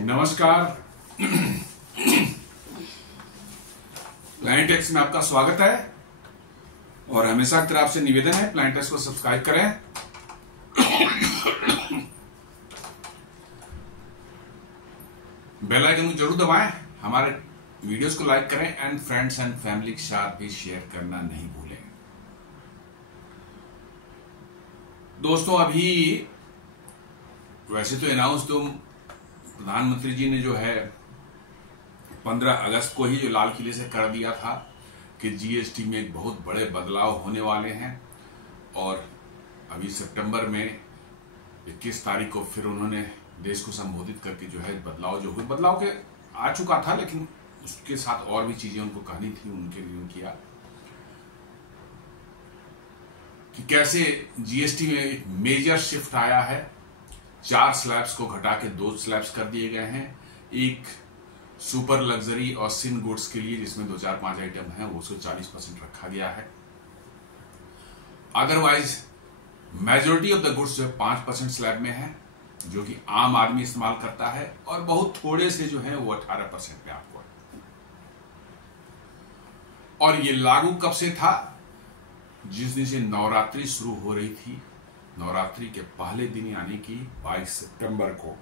नमस्कार। प्लैनेटेक्स में आपका स्वागत है और हमेशा की तरह आपसे निवेदन है प्लैनेटेक्स को सब्सक्राइब करें। बेल आइकन को जरूर दबाएं, हमारे वीडियोस को लाइक करें एंड फ्रेंड्स एंड फैमिली के साथ भी शेयर करना नहीं भूलें। दोस्तों, अभी वैसे तो अनाउंस तो प्रधानमंत्री जी ने जो है 15 अगस्त को ही जो लाल किले से कर दिया था कि जीएसटी में एक बहुत बड़े बदलाव होने वाले हैं और अभी सितंबर में 21 तारीख को फिर उन्होंने देश को संबोधित करके जो है बदलाव जो हुए, बदलाव के आ चुका था लेकिन उसके साथ और भी चीजें उनको कहनी थी, उनके लिए किया कि कैसे जीएसटी में एक मेजर शिफ्ट आया है। 4 स्लैब्स को घटा के 2 स्लैब्स कर दिए गए हैं। एक सुपर लग्जरी और सिन गुड्स के लिए जिसमें 2-4-5 आइटम हैं उसको 40% रखा गया है। Otherwise majority of the goods जो 5% स्लैब में है जो कि आम आदमी इस्तेमाल करता है और बहुत थोड़े से जो है वो 18% पे आपको है। और ये लागू कब से था? जिस दिन से नवरात्रि शुरू हो रही थी, नवरात्रि के पहले दिन यानी कि 22 सितंबर को।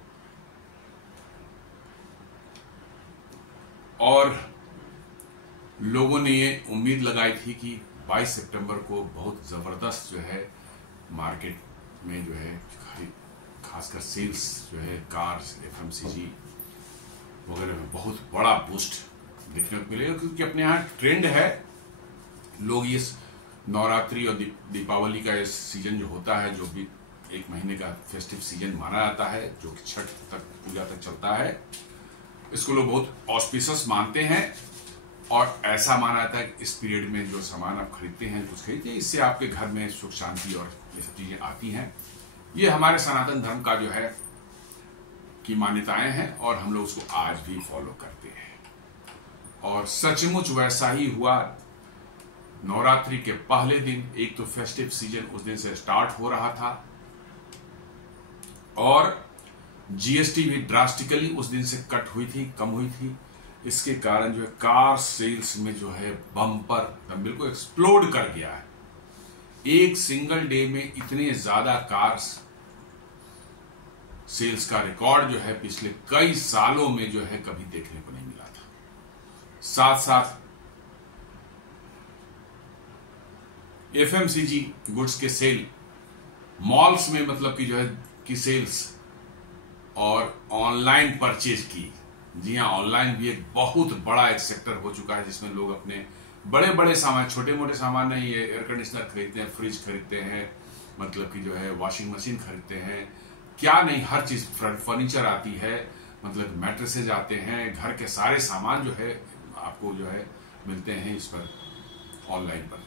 और लोगों ने ये उम्मीद लगाई थी कि 22 सितंबर को बहुत जबरदस्त जो है मार्केट में जो है खासकर सेल्स जो है कार्स, एफएमसीजी वगैरह में बहुत बड़ा बूस्ट देखने को मिलेगा, क्योंकि अपने यहाँ ट्रेंड है लोग इस नवरात्रि और दीपावली का इस सीजन जो होता है, जो भी 1 महीने का फेस्टिव सीजन माना जाता है, जो कि छठ तक पूजा तक चलता है, इसको लोग बहुत ऑस्पिशियस मानते हैं और ऐसा माना जाता है कि इस पीरियड में जो सामान आप खरीदते हैं, कुछ खरीदते हैं, इससे आपके घर में सुख शांति और ये सब चीजें आती हैं। ये हमारे सनातन धर्म का जो है की मान्यताएं हैं और हम लोग उसको आज भी फॉलो करते हैं। और सचमुच वैसा ही हुआ। नवरात्रि के पहले दिन एक तो फेस्टिव सीजन उस दिन से स्टार्ट हो रहा था और जीएसटी भी ड्रास्टिकली उस दिन से कट हुई थी, कम हुई थी। इसके कारण जो है कार सेल्स में जो है बम्पर बिल्कुल एक्सप्लोड कर गया है। एक सिंगल डे में इतने ज्यादा कार्स सेल्स का रिकॉर्ड जो है पिछले कई सालों में जो है कभी देखने को नहीं मिला था। साथ साथ एफएमसीजी गुड्स के सेल मॉल्स में मतलब कि जो है की सेल्स और ऑनलाइन परचेज की। जी हाँ, ऑनलाइन भी एक बहुत बड़ा एक सेक्टर हो चुका है जिसमें लोग अपने बड़े बड़े सामान, छोटे मोटे सामान नहीं, एयर कंडीशनर खरीदते हैं, फ्रिज खरीदते हैं, मतलब कि जो है वॉशिंग मशीन खरीदते हैं, क्या नहीं हर चीज, फर्नीचर आती है, मतलब मैट्रेसेज आते हैं, घर के सारे सामान जो है आपको जो है मिलते हैं इस पर ऑनलाइन पर।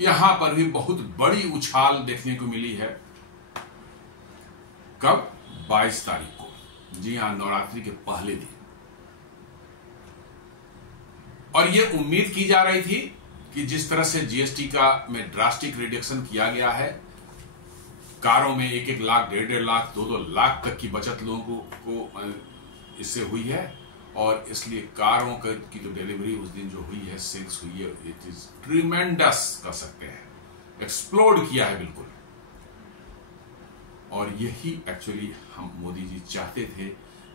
यहां पर भी बहुत बड़ी उछाल देखने को मिली है। कब? 22 तारीख को। जी हां, नवरात्रि के पहले दिन। और यह उम्मीद की जा रही थी कि जिस तरह से जीएसटी का में ड्रास्टिक रिडक्शन किया गया है, कारों में 1-1 लाख, 1.5 लाख, 2-2 लाख तक की बचत लोगों को इससे हुई है और इसलिए कारों की जो डिलीवरी उस दिन जो हुई है, सेल्स हुई है, इट इज ट्रिमेंडस कर सकते हैं, एक्सप्लोड किया है बिल्कुल। और यही एक्चुअली हम मोदी जी चाहते थे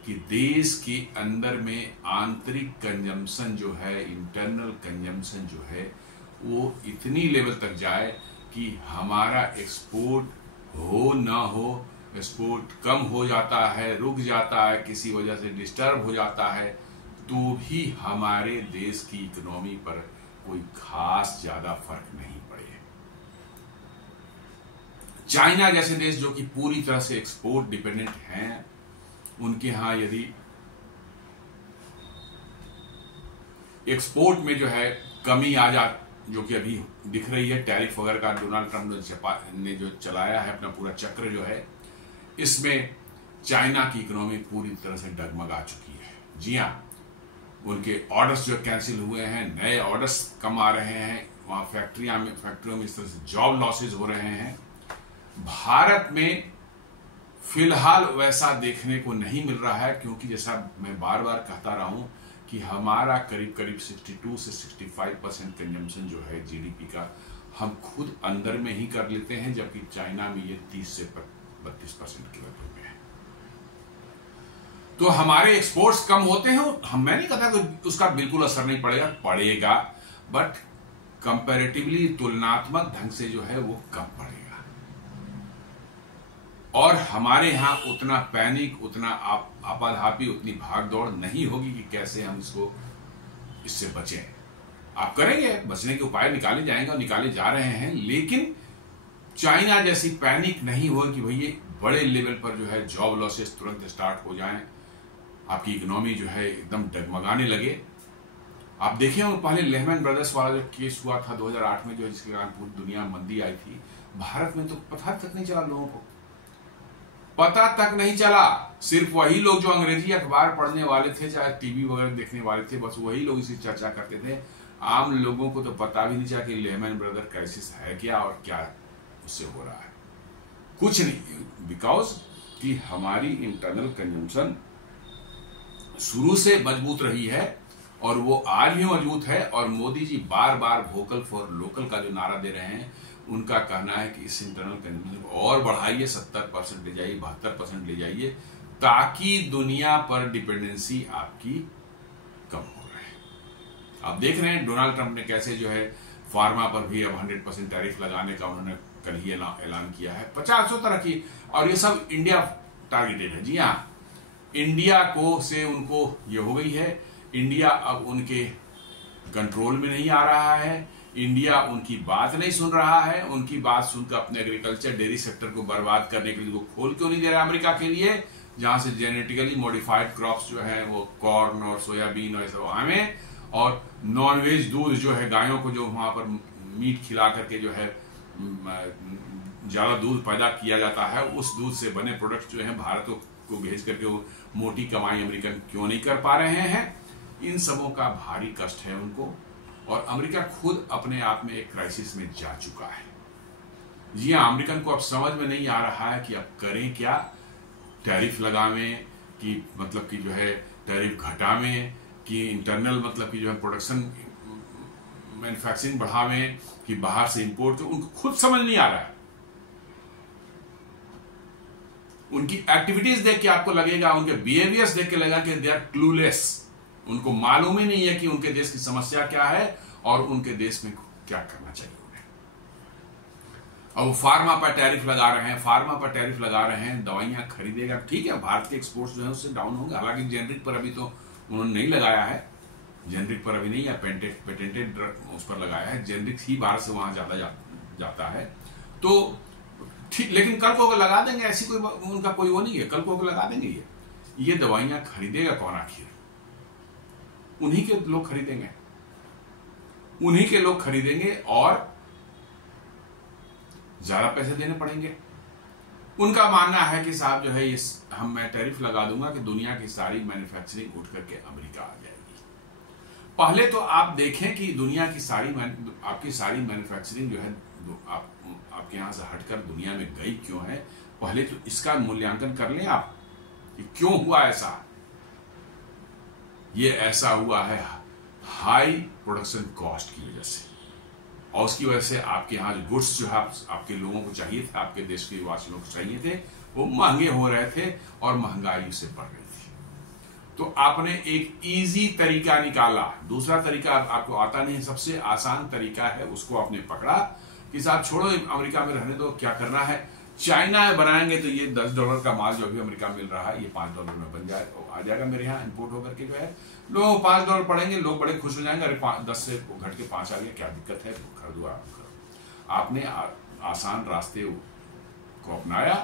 कि देश के अंदर में आंतरिक कंजम्पशन जो है, इंटरनल कंजम्पशन जो है, वो इतनी लेवल तक जाए कि हमारा एक्सपोर्ट हो ना हो, एक्सपोर्ट कम हो जाता है, रुक जाता है, किसी वजह से डिस्टर्ब हो जाता है, तो भी हमारे देश की इकोनॉमी पर कोई खास ज्यादा फर्क नहीं पड़े। चाइना जैसे देश जो कि पूरी तरह से एक्सपोर्ट डिपेंडेंट हैं, उनके यहां यदि एक्सपोर्ट में जो है कमी आ जा, जो कि अभी दिख रही है, टैरिफ वगैरह का डोनाल्ड ट्रंप ने जो चलाया है अपना पूरा चक्र जो है, इसमें चाइना की इकोनॉमी पूरी तरह से डगमगा चुकी है। जी हां, उनके ऑर्डर्स जो कैंसिल हुए हैं, नए ऑर्डर्स कम आ रहे हैं, वहां फैक्ट्रियों में इस तरह से जॉब लॉसेज हो रहे हैं। भारत में फिलहाल वैसा देखने को नहीं मिल रहा है, क्योंकि जैसा मैं बार बार कहता रहा हूं कि हमारा करीब करीब 62 से 65% कंजम्पशन जो है जीडीपी का हम खुद अंदर में ही कर लेते हैं, जबकि चाइना में ये 30 से 32% के लगभग में है। तो हमारे एक्सपोर्ट्स कम होते हैं। मैं नहीं कहता कि उसका बिल्कुल असर नहीं पड़ेगा, बट कंपैरेटिवली तुलनात्मक ढंग से जो है वो कम पड़ेगा। और हमारे यहां उतना पैनिक, उतना आपाधापी, उतनी भागदौड़ नहीं होगी कि कैसे हम इससे बचें। आप करेंगे, बचने के उपाय निकाले जाएंगे और निकाले जा रहे हैं, लेकिन चाइना जैसी पैनिक नहीं होगी कि भैया बड़े लेवल पर जो है जॉब लॉसेस तुरंत स्टार्ट हो जाएं, आपकी इकोनॉमी जो है एकदम डगमगाने लगे। आप देखें, वो पहले लेहमैन ब्रदर्स वाला जो केस हुआ था 2008 में, जो जिसके कारण पूरी दुनिया मंदी आई थी, भारत में तो पता तक नहीं चला, लोगों को पता तक नहीं चला। सिर्फ वही लोग जो अंग्रेजी अखबार पढ़ने वाले थे, चाहे टीवी वगैरह देखने वाले थे, बस वही लोग इसी चर्चा करते थे। आम लोगों को तो पता भी नहीं चला कि लेहमैन ब्रदर क्राइसिस है क्या और क्या उससे हो रहा है। कुछ नहीं, बिकॉज कि हमारी इंटरनल कंजम्पशन शुरू से मजबूत रही है और वो आज भी मजबूत है। और मोदी जी बार बार वोकल फॉर लोकल का जो नारा दे रहे हैं, उनका कहना है कि इस इंटरनल कंजम्पशन को और बढ़ाइए, 70% ले जाइए, 72% ले जाइए, ताकि दुनिया पर डिपेंडेंसी आपकी कम हो रहे। आप देख रहे हैं डोनाल्ड ट्रंप ने कैसे जो है फार्मा पर भी अब 100% टैरिफ लगाने का उन्होंने कल ही ऐलान किया है, 50 तरह की, और ये सब इंडिया टारगेटेड है। जी हाँ, इंडिया को से उनको ये हो गई है, इंडिया अब उनके कंट्रोल में नहीं आ रहा है, इंडिया उनकी बात नहीं सुन रहा है, उनकी बात सुनकर अपने एग्रीकल्चर डेयरी सेक्टर को बर्बाद करने के लिए वो खोल क्यों नहीं दे रहा अमेरिका के लिए, जहां से जेनेटिकली मॉडिफाइड क्रॉप्स जो है वो कॉर्न और सोयाबीन और सब हमें, और नॉनवेज दूध जो है गायों को जो वहां पर मीट खिला करके जो है ज्यादा दूध पैदा किया जाता है, उस दूध से बने प्रोडक्ट जो है भारत को भेज करके वो मोटी कमाई अमेरिकन क्यों नहीं कर पा रहे हैं। इन सबों का भारी कष्ट है उनको, और अमेरिका खुद अपने आप में एक क्राइसिस में जा चुका है। जी हाँ, अमेरिकन को अब समझ में नहीं आ रहा है कि अब करें क्या, टैरिफ लगावें कि मतलब कि जो है टैरिफ घटावें, कि इंटरनल मतलब कि जो है प्रोडक्शन मैन्युफैक्चरिंग बढ़ावें, कि बाहर से इंपोर्ट, तो उनको खुद समझ नहीं आ रहा है। उनकी एक्टिविटीज देख के आपको लगेगा, उनके बिहेवियर्स देख के लगेगा कि दे आर क्लूलेस, उनको मालूम ही नहीं है कि उनके देश की समस्या क्या है और उनके देश में क्या करना चाहिए उन्हें। अब वो फार्मा पर टैरिफ लगा रहे हैं, फार्मा पर टैरिफ लगा रहे हैं, दवाइयां खरीदेगा, ठीक है, भारत के एक्सपोर्ट्स जो है उससे डाउन होंगे। हालांकि जेनरिक पर अभी तो उन्होंने नहीं लगाया है, जेनरिक पर अभी नहीं, या पेटेंटेड उस पर लगाया है, जेनरिक ही भारत से वहां ज्यादा जाता है, तो ठीक। लेकिन कल को लगा देंगे, ऐसी कोई उनका कोई वो नहीं है, कल को लगा देंगे। ये दवाइयां खरीदेगा कौन आखिर? उन्हीं के लोग खरीदेंगे, उन्हीं के लोग खरीदेंगे और ज्यादा पैसे देने पड़ेंगे। उनका मानना है कि साहब जो है ये मैं टैरिफ लगा दूंगा कि दुनिया की सारी मैन्युफैक्चरिंग उठ करके अमेरिका आ जाएगी। पहले तो आप देखें कि दुनिया की आपकी सारी मैन्युफैक्चरिंग जो है आपके यहां से हटकर दुनिया में गई क्यों है, पहले तो इसका मूल्यांकन कर लें आप कि क्यों हुआ ऐसा। ये ऐसा हुआ है हाई प्रोडक्शन कॉस्ट की वजह से, और उसकी वजह से आपके यहाँ जो गुड्स जो है आपके लोगों को चाहिए थे, आपके देश के वासियों को चाहिए थे, वो महंगे हो रहे थे और महंगाई उससे बढ़ रही थी। तो आपने एक इजी तरीका निकाला, दूसरा तरीका आपको आता नहीं, सबसे आसान तरीका है उसको आपने पकड़ा कि साहब छोड़ो, अमेरिका में रहने दो, क्या करना है, चाइना में बनाएंगे तो ये $10 का माल जो भी अमेरिका मिल रहा है ये $5 में बन जाए, आ जाएगा मेरे यहाँ इंपोर्ट होकर के जो है, लोग $5 पड़ेंगे, लोग बड़े खुश हो जाएंगे, अरे 10 से घट के 5 आ गया, क्या दिक्कत है, खरीदो आप करो। आपने आसान रास्ते को अपनाया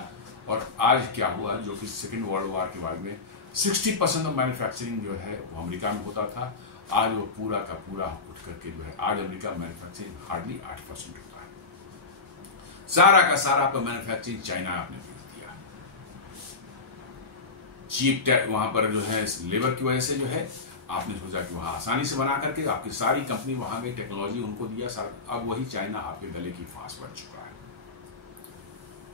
और आज क्या हुआ, जो कि सेकेंड वर्ल्ड वॉर के बाद में 60% ऑफ मैन्युफैक्चरिंग जो है वो अमेरिका में होता था, आज वो पूरा का पूरा उठ करके जो है आज अमेरिका मैन्युफैक्चरिंग हार्डली 8% होता है। सारा का सारा आपका मैन्युफैक्चरिंग चाइना आपने भेज दिया, चीप वहां पर जो है लेबर की वजह से जो है आपने सोचा कि वहां आसानी से बना करके आपकी सारी कंपनी वहां गई, टेक्नोलॉजी उनको दिया सारा, अब वही चाइना आपके गले की फांस बन चुका है।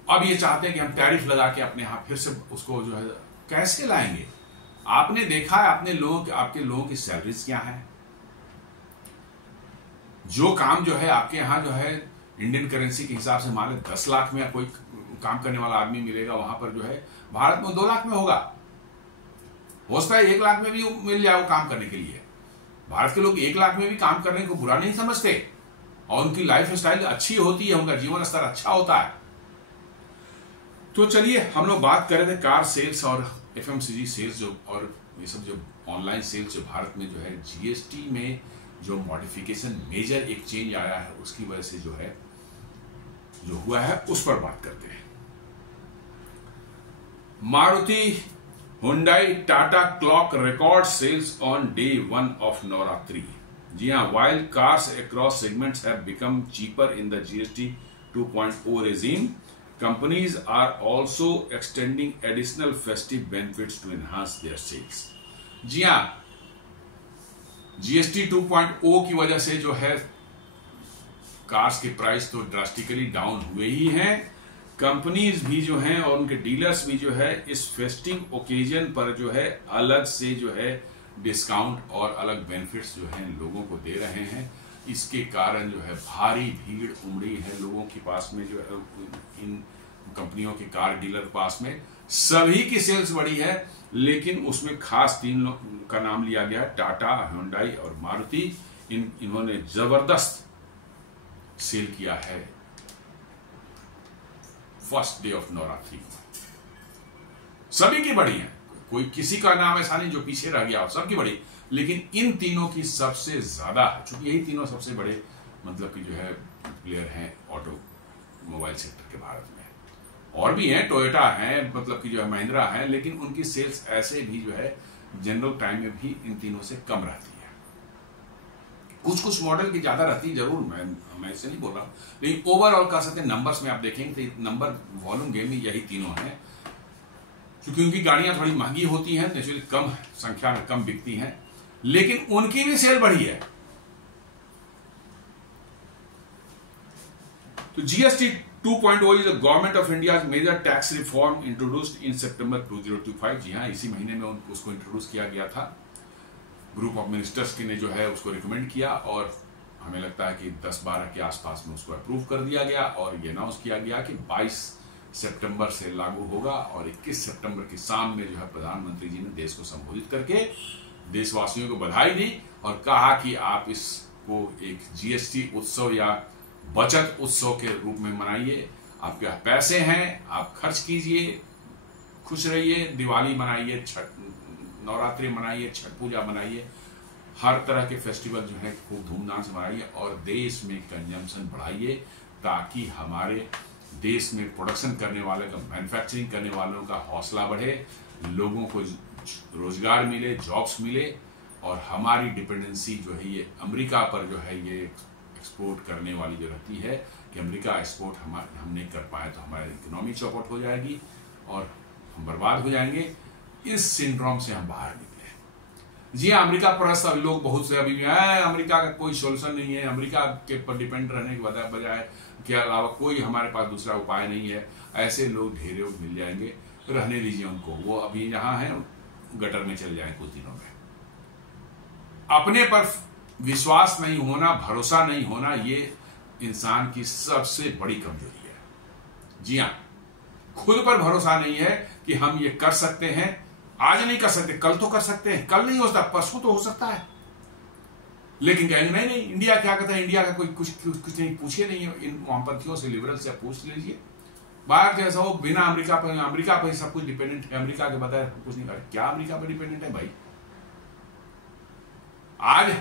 अब ये चाहते हैं कि हम टैरिफ लगा के अपने यहां फिर से उसको जो है कैसे लाएंगे। आपने देखा है आपके लोगों की सैलरीज क्या है। जो काम जो है आपके यहां जो है इंडियन करेंसी के हिसाब से मान लो 10 लाख में कोई काम करने वाला आदमी मिलेगा, वहां पर जो है भारत में 2 लाख में होगा। हो सकता है 1 लाख में भी मिल जाए वो काम करने के लिए। भारत के लोग 1 लाख में भी काम करने को बुरा नहीं समझते और उनकी लाइफ स्टाइल अच्छी होती है, उनका जीवन स्तर अच्छा होता है। तो चलिए हम लोग बात कर रहे थे कार सेल्स और एफएमसीजी सेल्स जो और ये सब जो ऑनलाइन सेल्स जो भारत में जो है जीएसटी में जो मॉडिफिकेशन मेजर एक चेंज आया है उसकी वजह से जो है जो हुआ है उस पर बात करते हैं। Maruti, Hyundai, Tata clock record sales on day 1 of Navratri. जी हाँ, while cars across segments have become cheaper in the GST 2.0 regime, companies are also extending additional festive benefits to enhance their sales. जी हाँ, GST 2.0 की वजह से जो है कार्स के price तो ड्रास्टिकली डाउन हुए ही हैं। कंपनीज भी जो हैं और उनके डीलर्स भी जो है इस फेस्टिव ओकेजन पर जो है अलग से जो है डिस्काउंट और अलग बेनिफिट्स जो हैं लोगों को दे रहे हैं। इसके कारण जो है भारी भीड़ उमड़ी है लोगों के पास में, जो है इन कंपनियों के कार डीलर पास में सभी की सेल्स बढ़ी है, लेकिन उसमें खास 3 का नाम लिया गया, टाटा, हुंडई और मारुति। इन्होंने जबरदस्त सेल किया है फर्स्ट डे ऑफ नवरात्रि। सभी की बढ़ी है, कोई किसी का नाम ऐसा नहीं जो पीछे रह गया, सबकी बढ़ी, लेकिन इन तीनों की सबसे ज्यादा, चूंकि यही तीनों सबसे बड़े मतलब कि जो है प्लेयर हैं ऑटो मोबाइल सेक्टर के भारत में। और भी हैं, टोयोटा है, मतलब कि जो है महिंद्रा है, लेकिन उनकी सेल्स ऐसे भी जो है जनरल टाइम में भी इन तीनों से कम रहती है। कुछ कुछ मॉडल की ज्यादा रहती है जरूर, मैं इससे नहीं बोल रहा हूं, लेकिन ओवरऑल कह सकते हैं नंबर्स में आप देखेंगे तो नंबर वॉल्यूम गेम में यही तीनों हैं। क्योंकि उनकी गाड़ियां थोड़ी महंगी होती हैं, नेचुरली कम संख्या में कम बिकती हैं, लेकिन उनकी भी सेल बढ़ी है। तो GST 2.0 is the government of India major tax reform introduced in September 2025। जी हाँ, इसी महीने में उसको इंट्रोड्यूस किया गया था। ग्रुप ऑफ मिनिस्टर्स ने जो है उसको रिकमेंड किया और हमें लगता है कि 10-12 के आसपास में उसको अप्रूव कर दिया गया और ये अनाउंस किया गया कि 22 सितंबर से लागू होगा। और 21 सितंबर की शाम में जो है प्रधानमंत्री जी ने देश को संबोधित करके देशवासियों को बधाई दी और कहा कि आप इसको एक जीएसटी उत्सव या बचत उत्सव के रूप में मनाइए। आपके पैसे हैं, आप खर्च कीजिए, खुश रहिए, दिवाली मनाइए, नवरात्रि मनाइए, छठ पूजा मनाइए, हर तरह के फेस्टिवल जो है खूब धूमधाम से मनाइए और देश में कंजम्पशन बढ़ाइए ताकि हमारे देश में प्रोडक्शन करने वाले का, मैन्युफैक्चरिंग करने वालों का हौसला बढ़े, लोगों को रोजगार मिले, जॉब्स मिले और हमारी डिपेंडेंसी जो है ये अमेरिका पर जो है ये एक्सपोर्ट करने वाली जो रहती है कि अमेरिका एक्सपोर्ट हम नहीं कर पाए तो हमारी इकोनॉमी चौपट हो जाएगी और हम बर्बाद हो जाएंगे। इस सिंड्रोम से हम बाहर निकले। जी हाँ, अमेरिका पर लोग बहुत से अभी अमेरिका का कोई सोल्यूशन नहीं है, अमेरिका के पर डिपेंड रहने के बजाय के अलावा कोई हमारे पास दूसरा उपाय नहीं है, ऐसे लोग ढेरों मिल जाएंगे। रहने दीजिए उनको, वो अभी यहाँ है, गटर में चले जाए कुछ दिनों में। अपने पर विश्वास नहीं होना, भरोसा नहीं होना, ये इंसान की सबसे बड़ी कमजोरी है। जी हाँ, खुद पर भरोसा नहीं है कि हम ये कर सकते हैं, आज नहीं कर सकते, कल तो कर सकते हैं, कल नहीं हो सकता, परसों तो हो सकता है, लेकिन कहेंगे नहीं नहीं इंडिया क्या कहता है, इंडिया का कोई कुछ नहीं, पूछिए नहीं, इन वामपंथियों से, लिबरल से पूछ लीजिए। बाहर जैसा हो, बिना अमेरिका पर सब कुछ डिपेंडेंट है, अमेरिका के बताए कुछ नहीं कर, क्या अमेरिका पर डिपेंडेंट है भाई? आज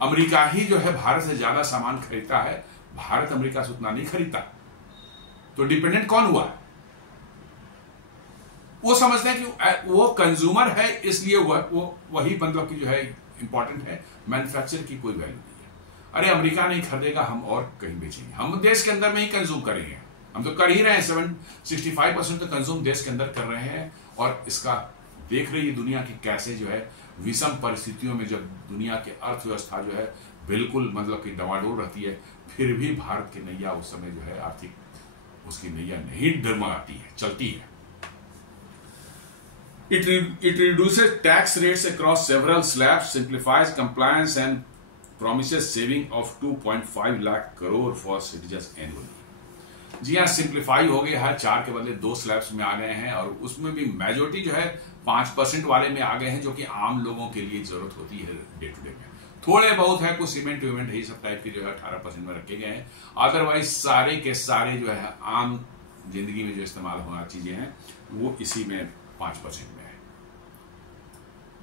अमेरिका ही जो है भारत से ज्यादा सामान खरीदता है, भारत अमेरिका से उतना नहीं खरीदता, तो डिपेंडेंट कौन हुआ? वो समझते हैं कि वो कंज्यूमर है इसलिए वो वही मतलब कि जो है इंपॉर्टेंट है, मैन्युफैक्चर की कोई वैल्यू नहीं है। अरे अमेरिका नहीं खरीदेगा, हम और कहीं बेचेंगे, हम देश के अंदर में ही कंज्यूम करेंगे, हम तो कर ही रहे हैं। 65% तो कंज्यूम देश के अंदर कर रहे हैं और इसका देख रही है दुनिया की कैसे जो है विषम परिस्थितियों में जब दुनिया की अर्थव्यवस्था जो है बिल्कुल मतलब कि डवाडोल रहती है, फिर भी भारत की नैया उस समय जो है आर्थिक उसकी नैया नहीं डगमगाती है, चलती है। It reduces tax rates across several slabs, simplifies compliance and promises saving of 2.5 lakh crore for citizens annually. जी हाँ, सिंप्लीफाई हो गया है, 4 के बदले 2 स्लैब्स में आ गए हैं और उसमें भी मेजोरिटी जो है 5% वाले में आ गए हैं, जो कि आम लोगों के लिए जरूरत होती है डे टू डे में। थोड़े बहुत है कुछ सीमेंट वीमेंट यही सब टाइप के जो है 18% में रखे गए हैं, अदरवाइज सारे के सारे जो है आम जिंदगी में जो इस्तेमाल होना चीजें हैं वो इसी में 5% में है,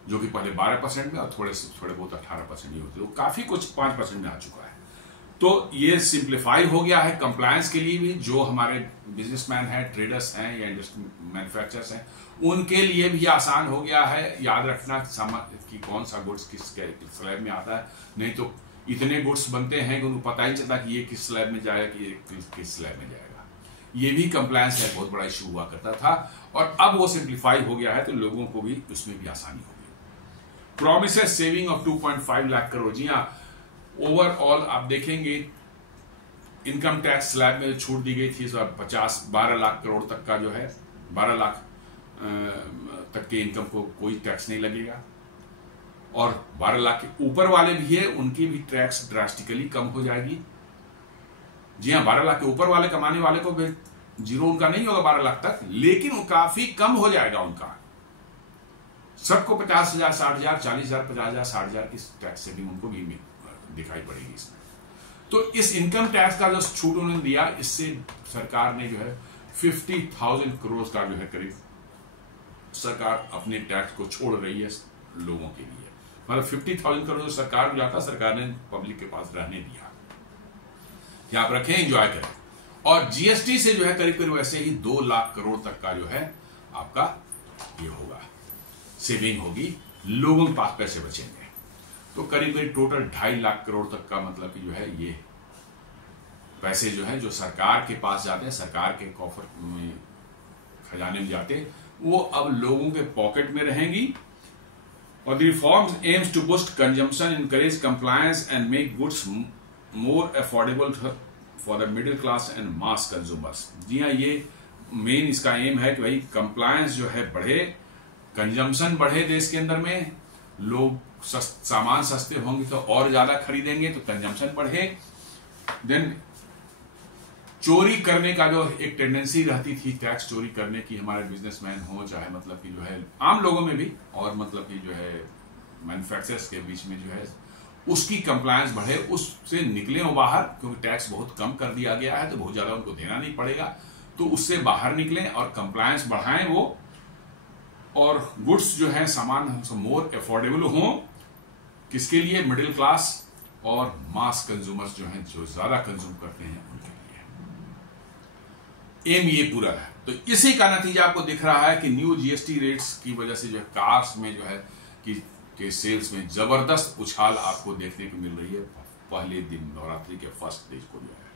जो कि पहले 12% में और थोड़े बहुत 18% ही होते, तो काफी कुछ 5% में आ चुका है। तो ये सिंप्लीफाई हो गया है कंप्लायंस के लिए भी, जो हमारे बिजनेसमैन हैं, ट्रेडर्स हैं या इंडस्ट्री मैन्युफैक्चरर्स हैं, उनके लिए भी आसान हो गया है याद रखना कि कौन सा गुड्स किस स्लैब में आता है। नहीं तो इतने गुड्स बनते हैं कि उनको पता ही चलता कि ये किस स्लैब में जाएगा कि ये किस स्लैब में जाएगा। ये भी कंप्लायंस का बहुत बड़ा इशू हुआ करता था और अब वो सिंप्लीफाई हो गया है, तो लोगों को भी उसमें भी आसानी होगी। Promises saving of 2.5 lakh crore. जी हाँ, ओवरऑल आप देखेंगे इनकम टैक्स स्लैब में छूट दी गई थी 12 लाख करोड़ तक का जो है 12 लाख तक के इनकम को कोई टैक्स नहीं लगेगा, और 12 लाख के ऊपर वाले भी है उनकी भी टैक्स ड्रास्टिकली कम हो जाएगी। जी हाँ, 12 लाख के ऊपर वाले कमाने वाले को भी जीरो उनका नहीं होगा 12 लाख तक, लेकिन वो काफी कम हो जाएगा उनका। सबको 50,000, 60,000, 40,000, 50,000, 60,000 की टैक्स से भी उनको भी दिखाई पड़ेगी इसमें। तो इस इनकम टैक्स का जो छूट उन्होंने दिया, इससे सरकार ने जो है 50,000 करोड़ का जो है करीब सरकार अपने टैक्स को छोड़ रही है लोगों के लिए। मतलब 50,000 करोड़ जो सरकार को जाता, सरकार ने पब्लिक के पास रहने दिया कि आप रखें, एंजॉय करें। और जीएसटी से जो है करीब करीब वैसे ही 2 लाख करोड़ तक का जो है आपका ये होगा, सेविंग होगी, लोगों के पास पैसे बचेंगे। तो करीब करीब टोटल 2.5 लाख करोड़ तक का मतलब कि जो है ये पैसे जो है जो सरकार के पास जाते हैं, सरकार के कॉफर में खजाने में जाते हैं, वो अब लोगों के पॉकेट में रहेंगी। और the reforms aims to boost consumption, encourage compliance and make goods more affordable for the middle class and mass consumers. जी हाँ, ये मेन इसका एम है कि भाई कंप्लायंस जो है बढ़े, कंजम्पशन बढ़े देश के अंदर में, लोग सामान सस्ते होंगे तो और ज्यादा खरीदेंगे तो कंजम्पशन बढ़े। देन चोरी करने का जो एक टेंडेंसी रहती थी, टैक्स चोरी करने की, हमारे बिजनेसमैन हो चाहे मतलब कि जो है आम लोगों में भी और मतलब कि जो है मैन्युफैक्चरर्स के बीच में जो है उसकी कंप्लायंस बढ़े, उससे निकले वो बाहर, क्योंकि टैक्स बहुत कम कर दिया गया है तो बहुत ज्यादा उनको देना नहीं पड़ेगा, तो उससे बाहर निकलें और कंप्लायंस बढ़ाएं वो, और गुड्स जो है सामान मोर अफोर्डेबल हो। किसके लिए? मिडिल क्लास और मास कंज्यूमर्स जो हैं, जो ज्यादा कंज्यूम करते हैं उनके लिए एम ये पूरा है। तो इसी का नतीजा आपको दिख रहा है कि न्यू जीएसटी रेट्स की वजह से जो है कार्स में जो है कि सेल्स में जबरदस्त उछाल आपको देखने को मिल रही है पहले दिन नवरात्रि के फर्स्ट डे को जो है।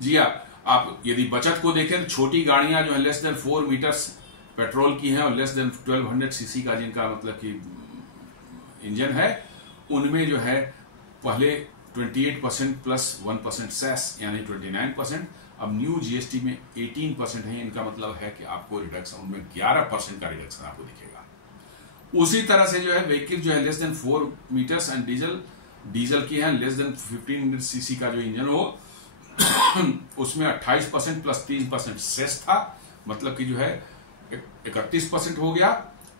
जी हाँ, आप यदि बचत को देखें तो छोटी गाड़ियां जो है लेस देन 4 मीटर्स पेट्रोल की हैं और लेस देन 1200 सीसी का जिनका मतलब कि इंजन है, उनमें जो है पहले 28% प्लस 1% सेस यानी 29%, अब न्यू जीएसटी में 18% है। इनका मतलब है कि आपको रिडक्शन, उनमें 11% का रिडक्शन आपको दिखेगा। उसी तरह से जो है व्हीकल जो है less than 4 metres and diesel की है लेस देन 15 सीसी का जो इंजन हो उसमें 28% प्लस 3% सेस था, मतलब कि जो है 31% हो गया,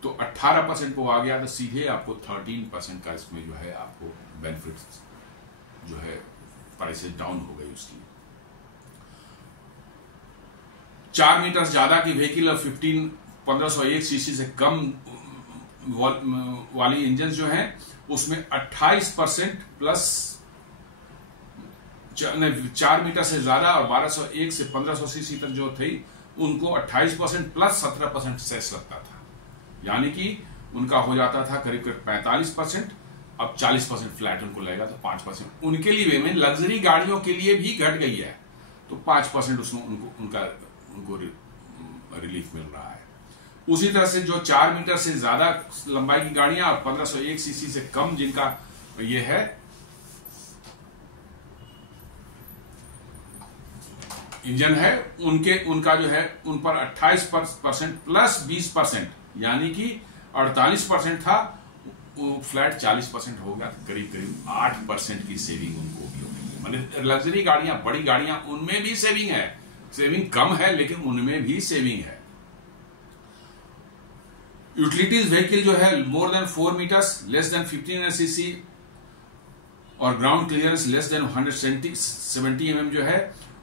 तो 18% को आ गया, तो सीधे आपको 13% का इसमें जो है आपको बेनिफिट जो है प्राइसेस डाउन हो गई उसकी। 4 मीटर ज्यादा की व्हीकल और 1501 सीसी से कम वाली इंजन जो है उसमें 28% प्लस 4 मीटर से ज्यादा और 1201 से 1500 सीसी तक जो थी उनको 28% प्लस 17% सेस लगता था, यानी कि उनका हो जाता था करीब करीब 45%, अब 40% फ्लैट उनको लगेगा, तो 5% उनके लिए में लग्जरी गाड़ियों के लिए भी घट गई है, तो 5% उसमें उनको रिलीफ मिल रहा है। उसी तरह से जो 4 मीटर से ज्यादा लंबाई की गाड़ियां और 1501 सीसी से कम जिनका ये है इंजन है उनका जो है उन पर 28% प्लस 20%, यानी कि 48% था, वो फ्लैट 40% हो गया, करीब करीब 8% की सेविंग उनको भी होगी। मतलब लग्जरी गाड़ियां, बड़ी गाड़ियां, उनमें भी सेविंग है, सेविंग कम है लेकिन उनमें भी सेविंग है। यूटिलिटीज व्हीकल जो है more than 4 metres, less than 1500 CC और ground clearance less than 170 mm जो है,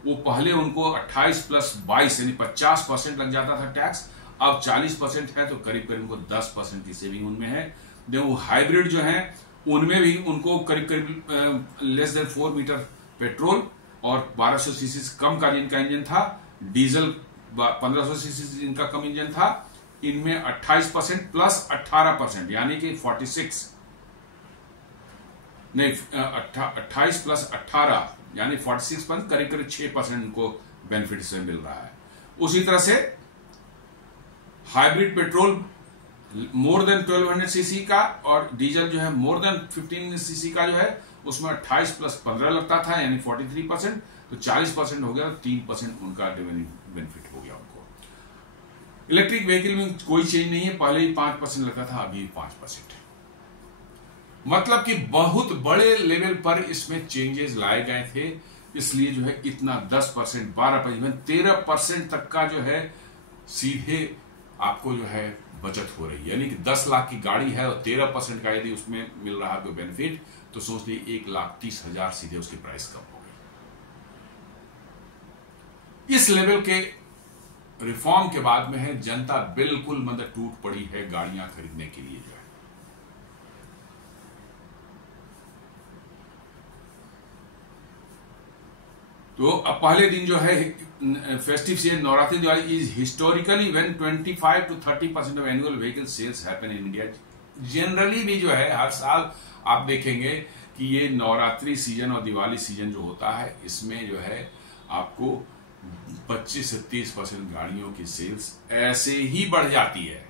वो पहले उनको 28 प्लस 22 यानी 50% लग जाता था टैक्स, अब 40% है, तो करीब करीब उनको 10% की सेविंग उनमें है। वो हाइब्रिड जो है उनमें भी उनको करीब करीब लेस देन 4 मीटर पेट्रोल और 1200 सीसी से कम का जिनका इंजन था, डीजल 1500 सीसी से जिनका कम इंजन था, इनमें 28% प्लस 18% यानी कि 46 नहीं 28 प्लस 18 यानी 46%, करीब करीब 6% उनको बेनिफिट से मिल रहा है। उसी तरह से hybrid petrol more than 1200 CC का और डीजल जो है मोर देन 15 सीसी का जो है, उसमें 28 प्लस 15 लगता था यानी 43%, तो 40% हो गया, 3% उनका बेनिफिट हो गया उनको। इलेक्ट्रिक व्हीकल में कोई चेंज नहीं है, पहले ही 5% लगता था, अभी 5% है। मतलब कि बहुत बड़े लेवल पर इसमें चेंजेस लाए गए थे, इसलिए जो है इतना 10%, 12%, 13% तक का जो है सीधे आपको जो है बचत हो रही है। यानी कि 10 लाख की गाड़ी है और 13% का यदि उसमें मिल रहा है कोई बेनिफिट, तो सोच लीजिए 1,30,000 सीधे उसकी प्राइस कम हो गई। इस लेवल के रिफॉर्म के बाद में है जनता बिल्कुल मतलब टूट पड़ी है गाड़ियां खरीदने के लिए जो है। तो अब पहले दिन जो है festive season, Navratri, Diwali is historically when 25 to 30% of annual vehicle sales happen in India. Generally भी जो है हर साल आप देखेंगे कि ये नवरात्रि सीजन और दिवाली सीजन जो होता है, इसमें जो है आपको 25 से 30% गाड़ियों की सेल्स ऐसे ही बढ़ जाती है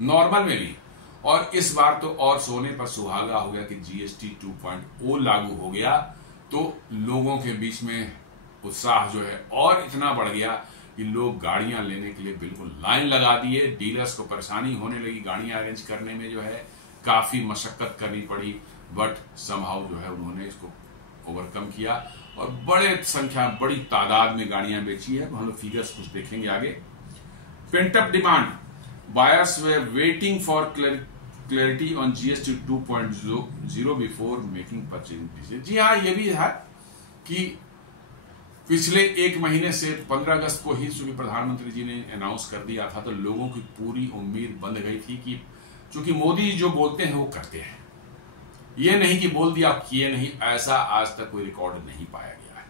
नॉर्मल में भी। और इस बार तो और सोने पर सुहागा हो गया कि जीएसटी 2.0 लागू हो गया, तो लोगों के बीच में उत्साह जो है और इतना बढ़ गया कि लोग गाड़ियां लेने के लिए बिल्कुल लाइन लगा दिए। डीलर्स को परेशानी होने लगी गाड़ियां अरेंज करने में, जो है काफी मशक्कत करनी पड़ी, बट समहाउ जो है उन्होंने इसको ओवरकम किया और बड़ी तादाद में गाड़ियां बेची है। हम लोग फिगर्स कुछ देखेंगे आगे। Pent up demand, buyers were waiting for clarity on GST 2.0 before making purchasing decision. जी हाँ, ये भी है कि पिछले एक महीने से 15 अगस्त को ही चूंकि प्रधानमंत्री जी ने अनाउंस कर दिया था, तो लोगों की पूरी उम्मीद बंध गई थी कि चूंकि मोदी जो बोलते हैं वो करते हैं, ये नहीं कि बोल दिया किए नहीं, ऐसा आज तक कोई रिकॉर्ड नहीं पाया गया है।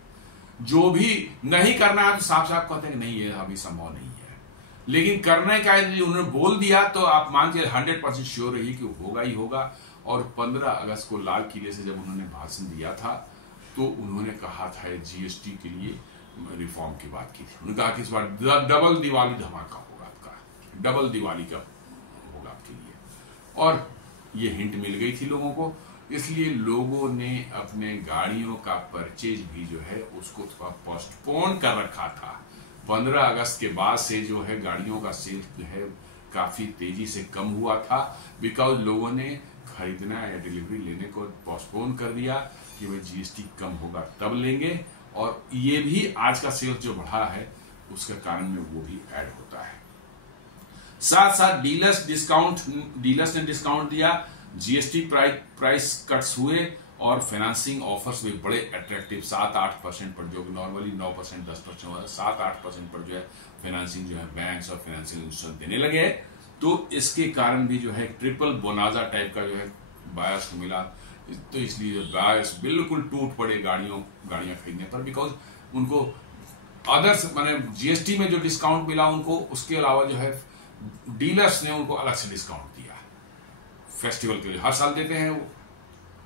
जो भी नहीं करना है तो साफ साफ कहते हैं कि नहीं, ये अभी संभव नहीं है, लेकिन करने का यदि उन्होंने बोल दिया तो आप मान के 100% श्योर रही कि होगा ही होगा। और 15 अगस्त को लाल किले से जब उन्होंने भाषण दिया था, तो उन्होंने कहा था जीएसटी के लिए रिफॉर्म की बात की थी। उन्होंने कहा कि इस बार डबल दिवाली धमाका होगा आपका, डबल दिवाली का होगा आपके लिए, और ये हिंट मिल गई थी लोगों को। इसलिए लोगों ने अपने गाड़ियों का परचेज भी जो है उसको थोड़ा पोस्टपोन कर रखा था। 15 अगस्त के बाद से जो है गाड़ियों का सेल जो है काफी तेजी से कम हुआ था, बिकॉज लोगों ने खरीदना या डिलीवरी लेने को पोस्टपोन कर दिया कि भाई जीएसटी कम होगा तब लेंगे। और ये भी आज का सेल्स जो बढ़ा है उसके कारण में वो भी ऐड होता है। साथ साथ डीलर्स ने डिस्काउंट दिया, जीएसटी प्राइस कट्स हुए और फाइनेंसिंग ऑफर्स भी बड़े अट्रैक्टिव 7-8% पर, जो नॉर्मली 9% 10% होता है, 7-8% पर जो है फाइनेंसिंग जो है बैंक्स और फाइनेंशियल इंस्टीट्यूशन देने लगे। तो इसके कारण भी जो है ट्रिपल बोनाजा टाइप का जो है बायर्स को मिला। तो इसलिए बायर्स बिल्कुल टूट पड़े गाड़ियां खरीदने पर, बिकॉज उनको अदर्स माने जीएसटी में जो डिस्काउंट मिला उनको, उसके अलावा जो है डीलर्स ने उनको अलग से डिस्काउंट दिया फेस्टिवल के लिए, हर साल देते हैं वो,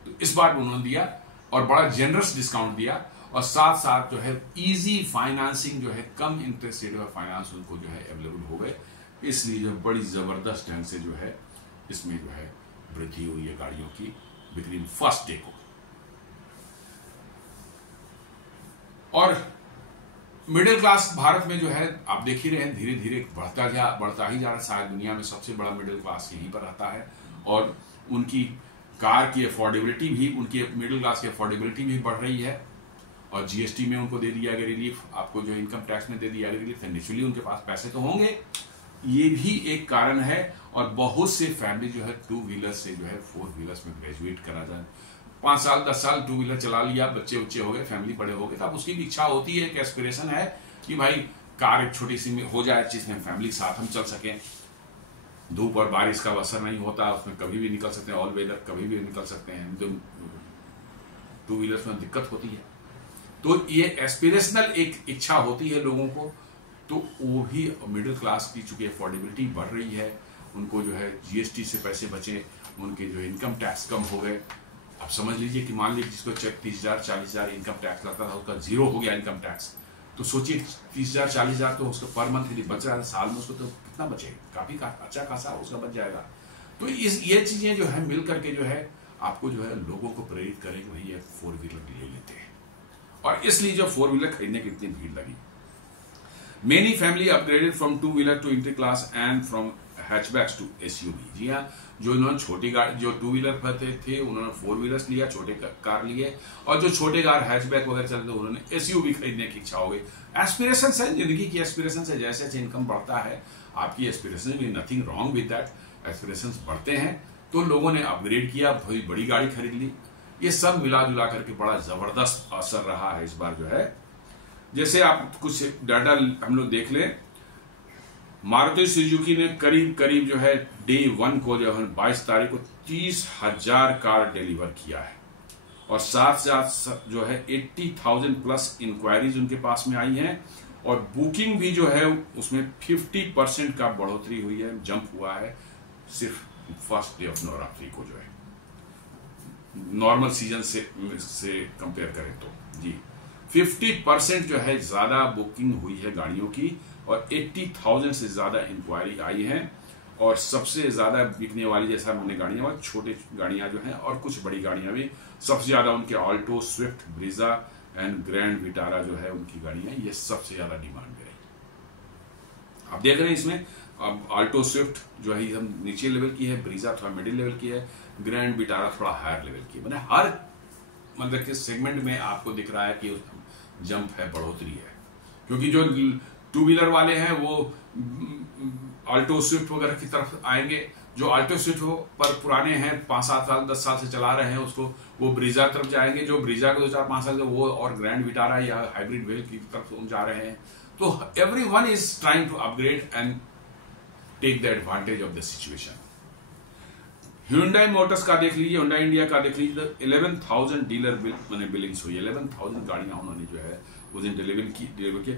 तो इस बार उन्होंने दिया और बड़ा जेनरस डिस्काउंट दिया। और साथ साथ जो है इजी फाइनेंसिंग जो है, कम इंटरेस्ट रेट और फाइनेंस उनको जो है अवेलेबल हो गए। इसलिए जो बड़ी जबरदस्त ढंग से जो है इसमें जो है वृद्धि हुई है गाड़ियों की बिक्री में फर्स्ट डे को। और मिडिल क्लास भारत में जो है आप देख ही रहे हैं धीरे धीरे बढ़ता ही जा रहा है। शायद दुनिया में सबसे बड़ा मिडिल क्लास यहीं पर रहता है, और उनकी कार की अफोर्डेबिलिटी भी, उनकी मिडिल क्लास की अफोर्डेबिलिटी भी बढ़ रही है। और जीएसटी में उनको दे दिया गया रिलीफ, आपको जो इनकम टैक्स में दे दिया गया रिलीफ, नेचुरली उनके पास पैसे तो होंगे, ये भी एक कारण है। और बहुत से फैमिली जो है 2 व्हीलर से जो है 4 व्हीलर्स में ग्रेजुएट करा जाए, 5 साल 10 साल 2 व्हीलर चला लिया, बच्चे उच्चे हो गए, फैमिली बड़े हो गए, तो अब उसकी भी इच्छा होती है, एक एस्पिरेशन है कि भाई कार एक छोटी सी में हो जाए, जिसमें फैमिली के साथ हम चल सकें, धूप और बारिश का असर नहीं होता, उसमें कभी भी निकल सकते हैं, ऑल वेदर कभी भी निकल सकते हैं। तो 2 व्हीलर्स में दिक्कत होती है, तो ये एस्पिरेशनल एक इच्छा होती है लोगों को। तो वो भी मिडिल क्लास की चूंकि अफोर्डेबिलिटी बढ़ रही है, उनको जो है जीएसटी से पैसे बचे, उनके जो इनकम टैक्स कम हो गए। अब समझ लीजिए कि मान लीजिए जिसको 30,000 40,000 इनकम टैक्स लगता था, उसका 0 हो गया इनकम टैक्स, तो सोचिए 30,000 40,000 तो उसका पर मंथ यदि बच रहा है, साल में उसको तो कितना बचेगा, काफी अच्छा खासा उसका बच जाएगा। तो ये चीजें जो है मिल करके जो है आपको जो है लोगों को प्रेरित करें कि भाई ये 4 व्हीलर ले लेते हैं, और इसलिए जो 4 व्हीलर खरीदने की इतनी भीड़ लगी। Many family upgraded from 2 wheeler to inter class and from hatchbacks to SUV. जी हाँ, जो इन्होंने छोटी गाड़ी, जो 2 व्हीलर पर थे उन्होंने 4 व्हीलर्स लिया, छोटे कार लिए, और जो छोटे कार हैचबैक वगैरह चलते थे उन्होंने एसयूवी खरीदने की इच्छा हो गई। एस्पिरेशन है, जिंदगी की एस्पिरेशन है, जैसे जैसे इनकम बढ़ता है आपकी एस्पिरेशन भी, nothing wrong with that, aspiration बढ़ते हैं, तो लोगों ने अपग्रेड किया, थोड़ी बड़ी गाड़ी खरीद ली। ये सब मिला जुला करके बड़ा जबरदस्त असर रहा है इस बार जो है। जैसे आप कुछ डाटा हम लोग देख लें, मारुति सुजुकी ने करीब करीब जो है डे 1 को जो है 22 तारीख को 30,000 कार डिलीवर किया है, और साथ साथ जो है 80,000 प्लस इंक्वायरीज उनके पास में आई हैं, और बुकिंग भी जो है उसमें 50% का बढ़ोतरी हुई है, जंप हुआ है, सिर्फ फर्स्ट डे ऑफ नवरात्रि को जो है नॉर्मल सीजन से कंपेयर करें तो जी 50% जो है ज्यादा बुकिंग हुई है गाड़ियों की, और 80,000 से ज्यादा इंक्वायरी आई है। और सबसे ज्यादा बिकने वाली, जैसा हमने गाड़ियां, और छोटी गाड़ियां जो हैं और कुछ बड़ी गाड़ियां भी, सबसे ज्यादा उनके Alto, Swift, Brezza and grand Vitara जो है उनकी गाड़ियां, ये सबसे ज्यादा डिमांड में रही। आप देख रहे हैं इसमें अब ऑल्टो स्विफ्ट जो है हम नीचे लेवल की है, ब्रीजा थोड़ा मिडिल लेवल की है, ग्रैंड विटारा थोड़ा हायर लेवल की है। मैंने हर मतलब के सेगमेंट में आपको दिख रहा है कि जंप है, बढ़ोतरी है, क्योंकि जो 2 व्हीलर वाले हैं वो ऑल्टो स्विफ्ट वगैरह की तरफ आएंगे, जो ऑल्टो स्विफ्ट पर पुराने हैं, 5-7 साल 10 साल से चला रहे हैं उसको, वो ब्रीजा तरफ जाएंगे, जो ब्रीजा के 2-4-5 साल के वो और ग्रैंड विटारा या हाइब्रिड व्हील की तरफ जा रहे हैं। तो everyone is trying to upgrade and take the advantage of the situation. Hyundai Motors का देख लीजिए, Hyundai इंडिया का देख लीजिए, 11,000 डीलर बिलिंग्स हुई, 11,000 गाड़ियां उन्होंने जो है उस दिन डिलीवर की।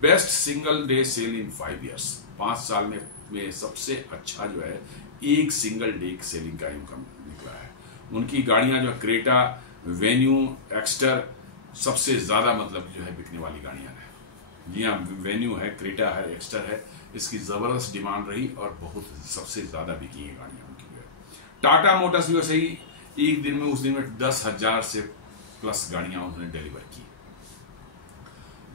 बेस्ट सिंगल डे सेल इन 5 ईयर्स, 5 साल में सबसे अच्छा जो है एक सिंगल डे सेलिंग का इनकम निकला है। उनकी गाड़ियां जो क्रेटा, वेन्यू, एक्स्टर सबसे ज्यादा मतलब जो है बिकने वाली गाड़ियां हैं। जी हाँ, वेन्यू है, क्रेटा है, एक्स्टर है, इसकी जबरदस्त डिमांड रही और बहुत सबसे ज्यादा बिकी है गाड़ियां उनकी जो है। टाटा मोटर्स भी वैसे ही एक दिन में, उस दिन में 10,000 से प्लस गाड़ियां उन्होंने डिलीवर की,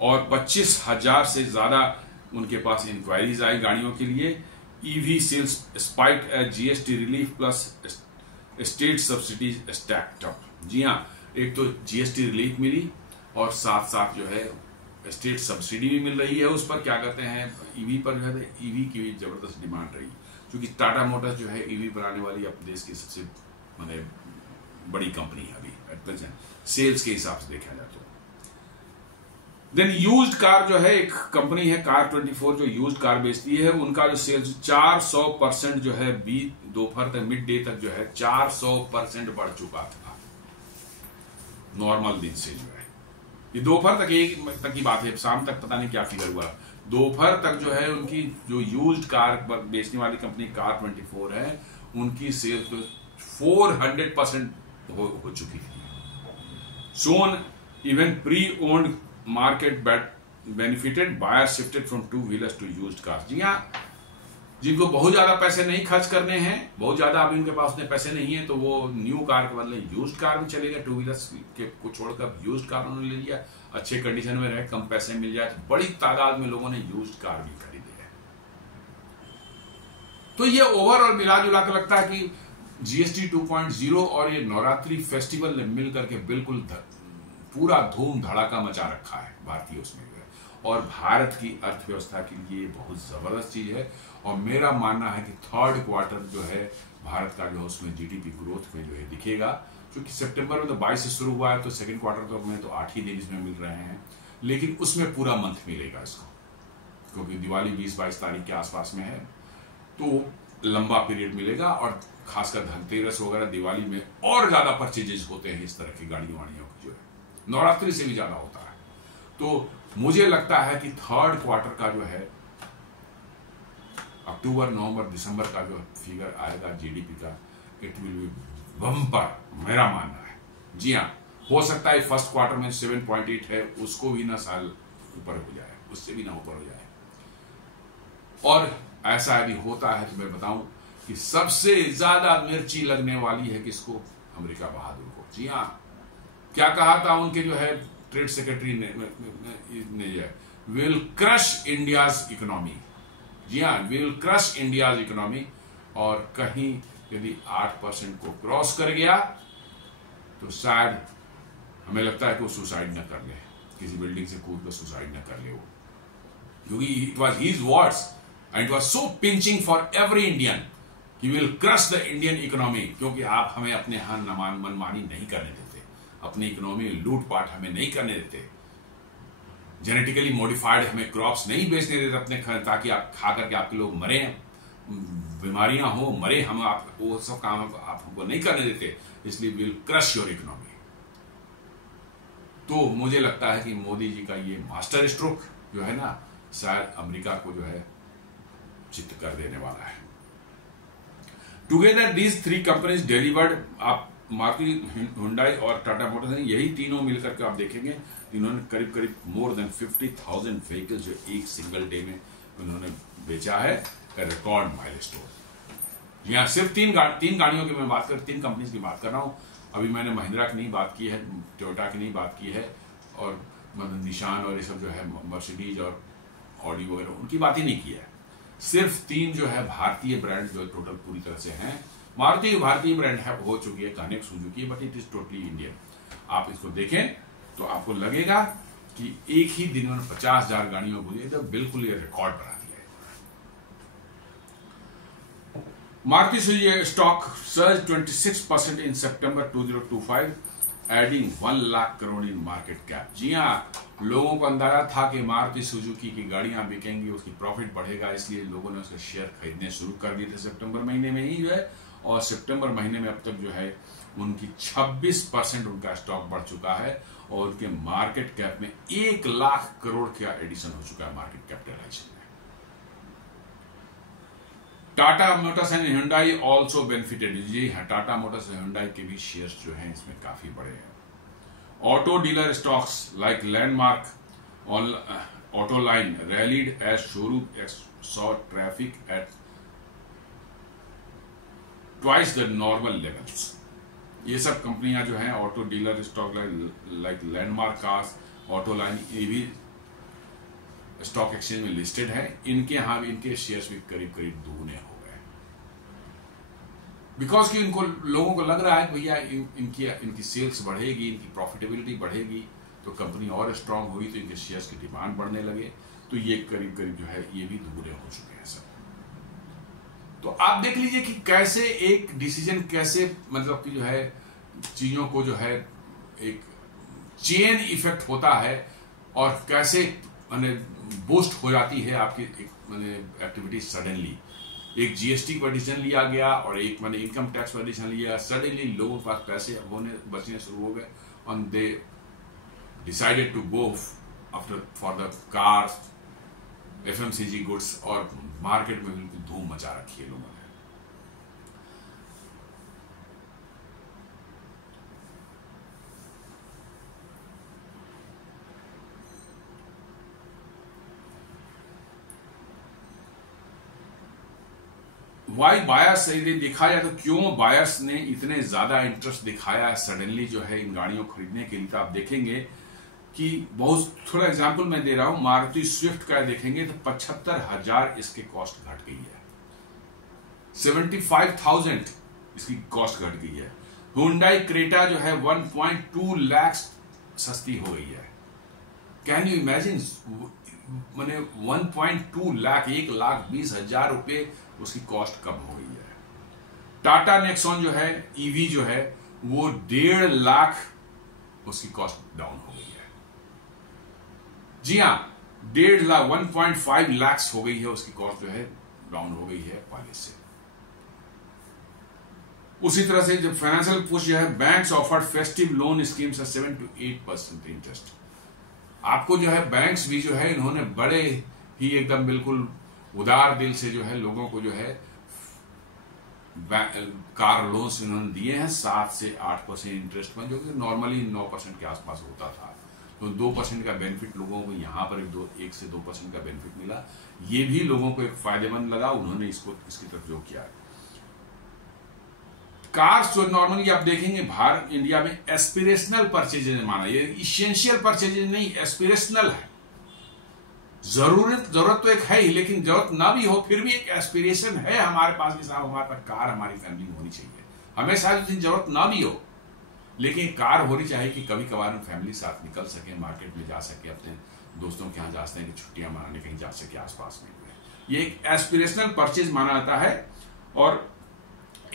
और 25,000 से ज्यादा उनके पास इंक्वायरीज आई गाड़ियों के लिए। EV sales spiked as GST relief plus state subsidies stacked up. जी हाँ, एक तो जीएसटी रिलीफ मिली और साथ साथ जो है स्टेट सब्सिडी भी मिल रही है उस पर, क्या कहते हैं, ईवी पर जो है ईवी की भी जबरदस्त डिमांड रही, क्योंकि टाटा मोटर्स जो है ईवी बनाने वाली अपने देश की सबसे बड़ी कंपनी है अभी एट प्रेजेंट सेल्स के हिसाब से देखा जाए तो। देन यूज्ड कार जो है एक कंपनी है कार24 जो यूज्ड कार बेचती है, उनका जो सेल्स 400% जो है दोपहर तक, मिड डे तक जो है 400% बढ़ चुका था नॉर्मल दिन से जो है। ये दोपहर तक की बात है, शाम तक पता नहीं क्या फिगर हुआ। दोपहर तक जो है उनकी जो यूज्ड कार बेचने वाली कंपनी कार24 है, उनकी सेल्स तो 400% हो चुकी थी। Soon even pre owned market benefited, buyer shifted from 2 wheelers to used cars. जी हाँ, जिनको बहुत ज्यादा पैसे नहीं खर्च करने हैं, बहुत ज्यादा अभी उनके पास उतने पैसे नहीं है, तो वो न्यू कार के बदले यूज्ड कार में चले गए। टू व्हीलर्स के को छोड़कर यूज्ड कार उन्होंने ले लिया, अच्छे कंडीशन में रहे, कम पैसे मिल जाए, तो बड़ी तादाद में लोगों ने यूज्ड कार भी खरीदी है। तो ये ओवरऑल मिला जुला कर लगता है कि जीएसटी 2.0 और ये नवरात्रि फेस्टिवल ने मिलकर के बिल्कुल पूरा धूम धड़ाका मचा रखा है भारतीय उसमें जो है, और भारत की अर्थव्यवस्था के लिए बहुत जबरदस्त चीज है। और मेरा मानना है कि थर्ड क्वार्टर जो है भारत का जो है उसमें जीडीपी ग्रोथ में जो है दिखेगा, क्योंकि सितंबर में तो 22 से शुरू हुआ है, तो सेकंड क्वार्टर में तो 8 ही दिन इसमें मिल रहे हैं, लेकिन उसमें पूरा मंथ मिलेगा इसको, क्योंकि दिवाली 20-22 तारीख के आसपास में है, तो लंबा पीरियड मिलेगा। और खासकर धनतेरस वगैरह दिवाली में और ज्यादा परचेजेस होते हैं इस तरह की गाड़ियों वाड़ियों की, जो है नवरात्रि से भी ज्यादा होता है। तो मुझे लगता है कि थर्ड क्वार्टर का जो है अक्टूबर नवंबर दिसंबर का जो फिगर आएगा जीडीपी का, इट विल बी बम्पर, मेरा मानना है। जी हाँ, हो सकता है फर्स्ट क्वार्टर में 7.8 है, उसको भी ना साल ऊपर हो जाए, उससे भी ना ऊपर हो जाए। और ऐसा यदि होता है तो मैं बताऊं कि सबसे ज्यादा मिर्ची लगने वाली है किसको? अमेरिका बहादुर को। जी हाँ, क्या कहा था उनके जो है ट्रेड सेक्रेटरी ने विल क्रश इंडियाज इकोनॉमी। जी हाँ, विल क्रश इंडियाज इकोनॉमी। और कहीं यदि 8% को क्रॉस कर गया तो शायद हमें लगता है कि वो सुसाइड न कर ले, किसी बिल्डिंग से कूद कर सुसाइड न कर ले वो, क्योंकि it was his words and it was so pinching for every Indian कि will crush the Indian economy. क्योंकि आप हमें अपने यहां मनमानी नहीं करने देते, अपनी इकोनॉमी लूटपाट हमें नहीं करने देते, जेनेटिकली मॉडिफाइड हमें क्रॉप्स नहीं बेचने देते अपने, ताकि आप खा करके आपके लोग मरे, बीमारियां हो, मरे, हम आप वो सब काम आप हमको नहीं करने देते, इसलिए विल क्रश योर इकोनॉमी। तो मुझे लगता है कि मोदी जी का ये मास्टर स्ट्रोक जो है ना, शायद अमेरिका को जो है चित्त कर देने वाला है। टुगेदर दीज 3 कंपनीज डिलीवर्ड, आप मारुति, हुंडई और टाटा मोटर्स, यही तीनों मिलकर के आप देखेंगे इन्होंने करीब करीब मोर देन 50,000 व्हीकल्स जो एक सिंगल डे में उन्होंने बेचा है, रिकॉर्ड माइलस्टोन। यहाँ सिर्फ तीन गाड़ियों की मैं बात कर, 3 कंपनीज की बात कर रहा हूँ। अभी मैंने महिंद्रा की नहीं बात की है, टोयोटा की नहीं बात की है, और मतलब निशान और ये सब जो है मर्सिडीज और ऑडी वगैरह उनकी बात ही नहीं की है। सिर्फ 3 जो है भारतीय ब्रांड जो टोटल पूरी तरह से हैं। मारुति भारतीय ब्रांड है, हो चुकी है, कानेक Suzuki, but it is totally Indian. आप इसको देखें तो आपको लगेगा कि एक ही दिन में 50,000 गाड़ियों को तो बिल्कुल ये रिकॉर्ड बना दिया है। Maruti Suzuki stock surge 26% in September 2025, adding 1 lakh crore in market cap. जी हाँ, लोगों को अंदाजा था कि मारुति सुजुकी की गाड़ियां बिकेंगी, उसकी प्रॉफिट बढ़ेगा, इसलिए लोगों ने उसके शेयर खरीदने शुरू कर दिए थे सितंबर महीने में ही जो है, और सितंबर महीने में अब तक जो है उनकी 26% उनका स्टॉक बढ़ चुका है, और उनके मार्केट कैप में 1 लाख करोड़ का एडिशन हो चुका है मार्केट कैपिटलाइजेशन में। Tata Motors and Hyundai also benefited. जी हाँ, टाटा मोटर्स एंड हुंडई के भी शेयर्स जो हैं इसमें काफी बड़े हैं। Auto dealer stocks like Landmark Autoline rallied as showroom saw traffic at twice the normal levels. ये सब कंपनियां जो हैं auto dealer stock like Landmark Cars, Autoline, ये भी स्टॉक एक्सचेंज में लिस्टेड है। इनके यहां भी इनके शेयर्स भी करीब करीब दुगने हो गए, बिकॉज कि इनको लोगों को लग रहा है भैया इनकी सेल्स बढ़ेगी, इनकी प्रॉफिटेबिलिटी बढ़ेगी, तो कंपनी और स्ट्रांग होगी, तो इनके शेयर्स की डिमांड बढ़ने लगे, तो ये करीब करीब जो है ये भी दुगने हो चुके हैं सब। तो आप देख लीजिए कि कैसे एक डिसीजन, कैसे मतलब कि जो है चीजों को जो है एक चेन इफेक्ट होता है, और कैसे माने बूस्ट हो जाती है आपकी एक्टिविटी सडनली। एक जीएसटी पर डिसीजन लिया गया और एक मैंने इनकम टैक्स पर डिसीजन लिया, सडनली लोगों के पास पैसे बचने शुरू हो गए, और they decided to go after for the cars, FMCG goods, और मार्केट में बिल्कुल धूम मचा रखी है लोगों ने। वाई बायर्स देखा जाए तो क्यों बायर्स ने इतने ज्यादा इंटरेस्ट दिखाया है सडनली जो है इन गाड़ियों को खरीदने के लिए, तो आप देखेंगे कि बहुत थोड़ा एग्जांपल मैं दे रहा हूं, मारुति स्विफ्ट का देखेंगे तो 75,000 इसके कॉस्ट घट गई है, 75,000 इसकी कॉस्ट घट गई है। हुंडई क्रेटा जो है 1.2 लाख सस्ती हो गई है। कैन यू इमेजिन, मैंने 1.2 लाख, 1,20,000 रुपए उसकी कॉस्ट कम हो गई है। टाटा नेक्सॉन जो है ईवी जो है वो 1.5 लाख उसकी कॉस्ट डाउन हो गई है। जी हां, 1.5 लाख, 1.5 लाख हो गई है उसकी कॉस्ट जो है, डाउन हो गई है पहले से। उसी तरह से जब फाइनेंशियल पुश जो है, banks offered festive loan schemes 7 to 8% interest. आपको जो है बैंक्स भी जो है इन्होंने बड़े ही एकदम बिल्कुल उदार दिल से जो है लोगों को जो है कार लोन्स इन्होंने दिए हैं 7 से 8% इंटरेस्ट में, जो कि नॉर्मली 9% के आसपास होता था। तो 2% का बेनिफिट लोगों को यहां पर 1 से 2% का बेनिफिट मिला। ये भी लोगों को एक फायदेमंद लगा, उन्होंने इसकी तरफ जो किया। कार्स जो नॉर्मली आप देखेंगे भारत इंडिया में एस्पिरेशनल परचेजेज माना, ये इसेंशियल परचेजेज नहीं, एस्पिरेशनल है। जरूरत तो एक है ही, लेकिन जरूरत ना भी हो फिर भी एक एस्पिरेशन है हमारे पास कि साहब हमारे पास कार हमारी फैमिली में होनी चाहिए। हमें शायद जरूरत ना भी हो, लेकिन कार होनी चाहिए कि कभी कभार हम फैमिली साथ निकल सके, मार्केट में जा सके, अपने दोस्तों के यहाँ जा सके, छुट्टियां मनाने कहीं जा सके आसपास में। ये एक एस्पिरेशनल परचेज माना जाता है, और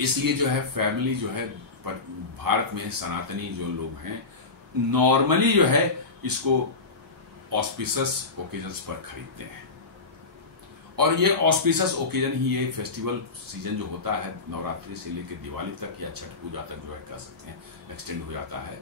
इसलिए जो है फैमिली जो है भारत में सनातनी जो लोग हैं नॉर्मली जो है इसको ऑस्पिशियस ओकेजन्स पर खरीदते हैं। और ये ऑस्पिशियस ओकेजन ही, ये फेस्टिवल सीजन जो होता है नवरात्रि से लेकर दिवाली तक या छठ पूजा तक जो है कह सकते हैं एक्सटेंड हो जाता है।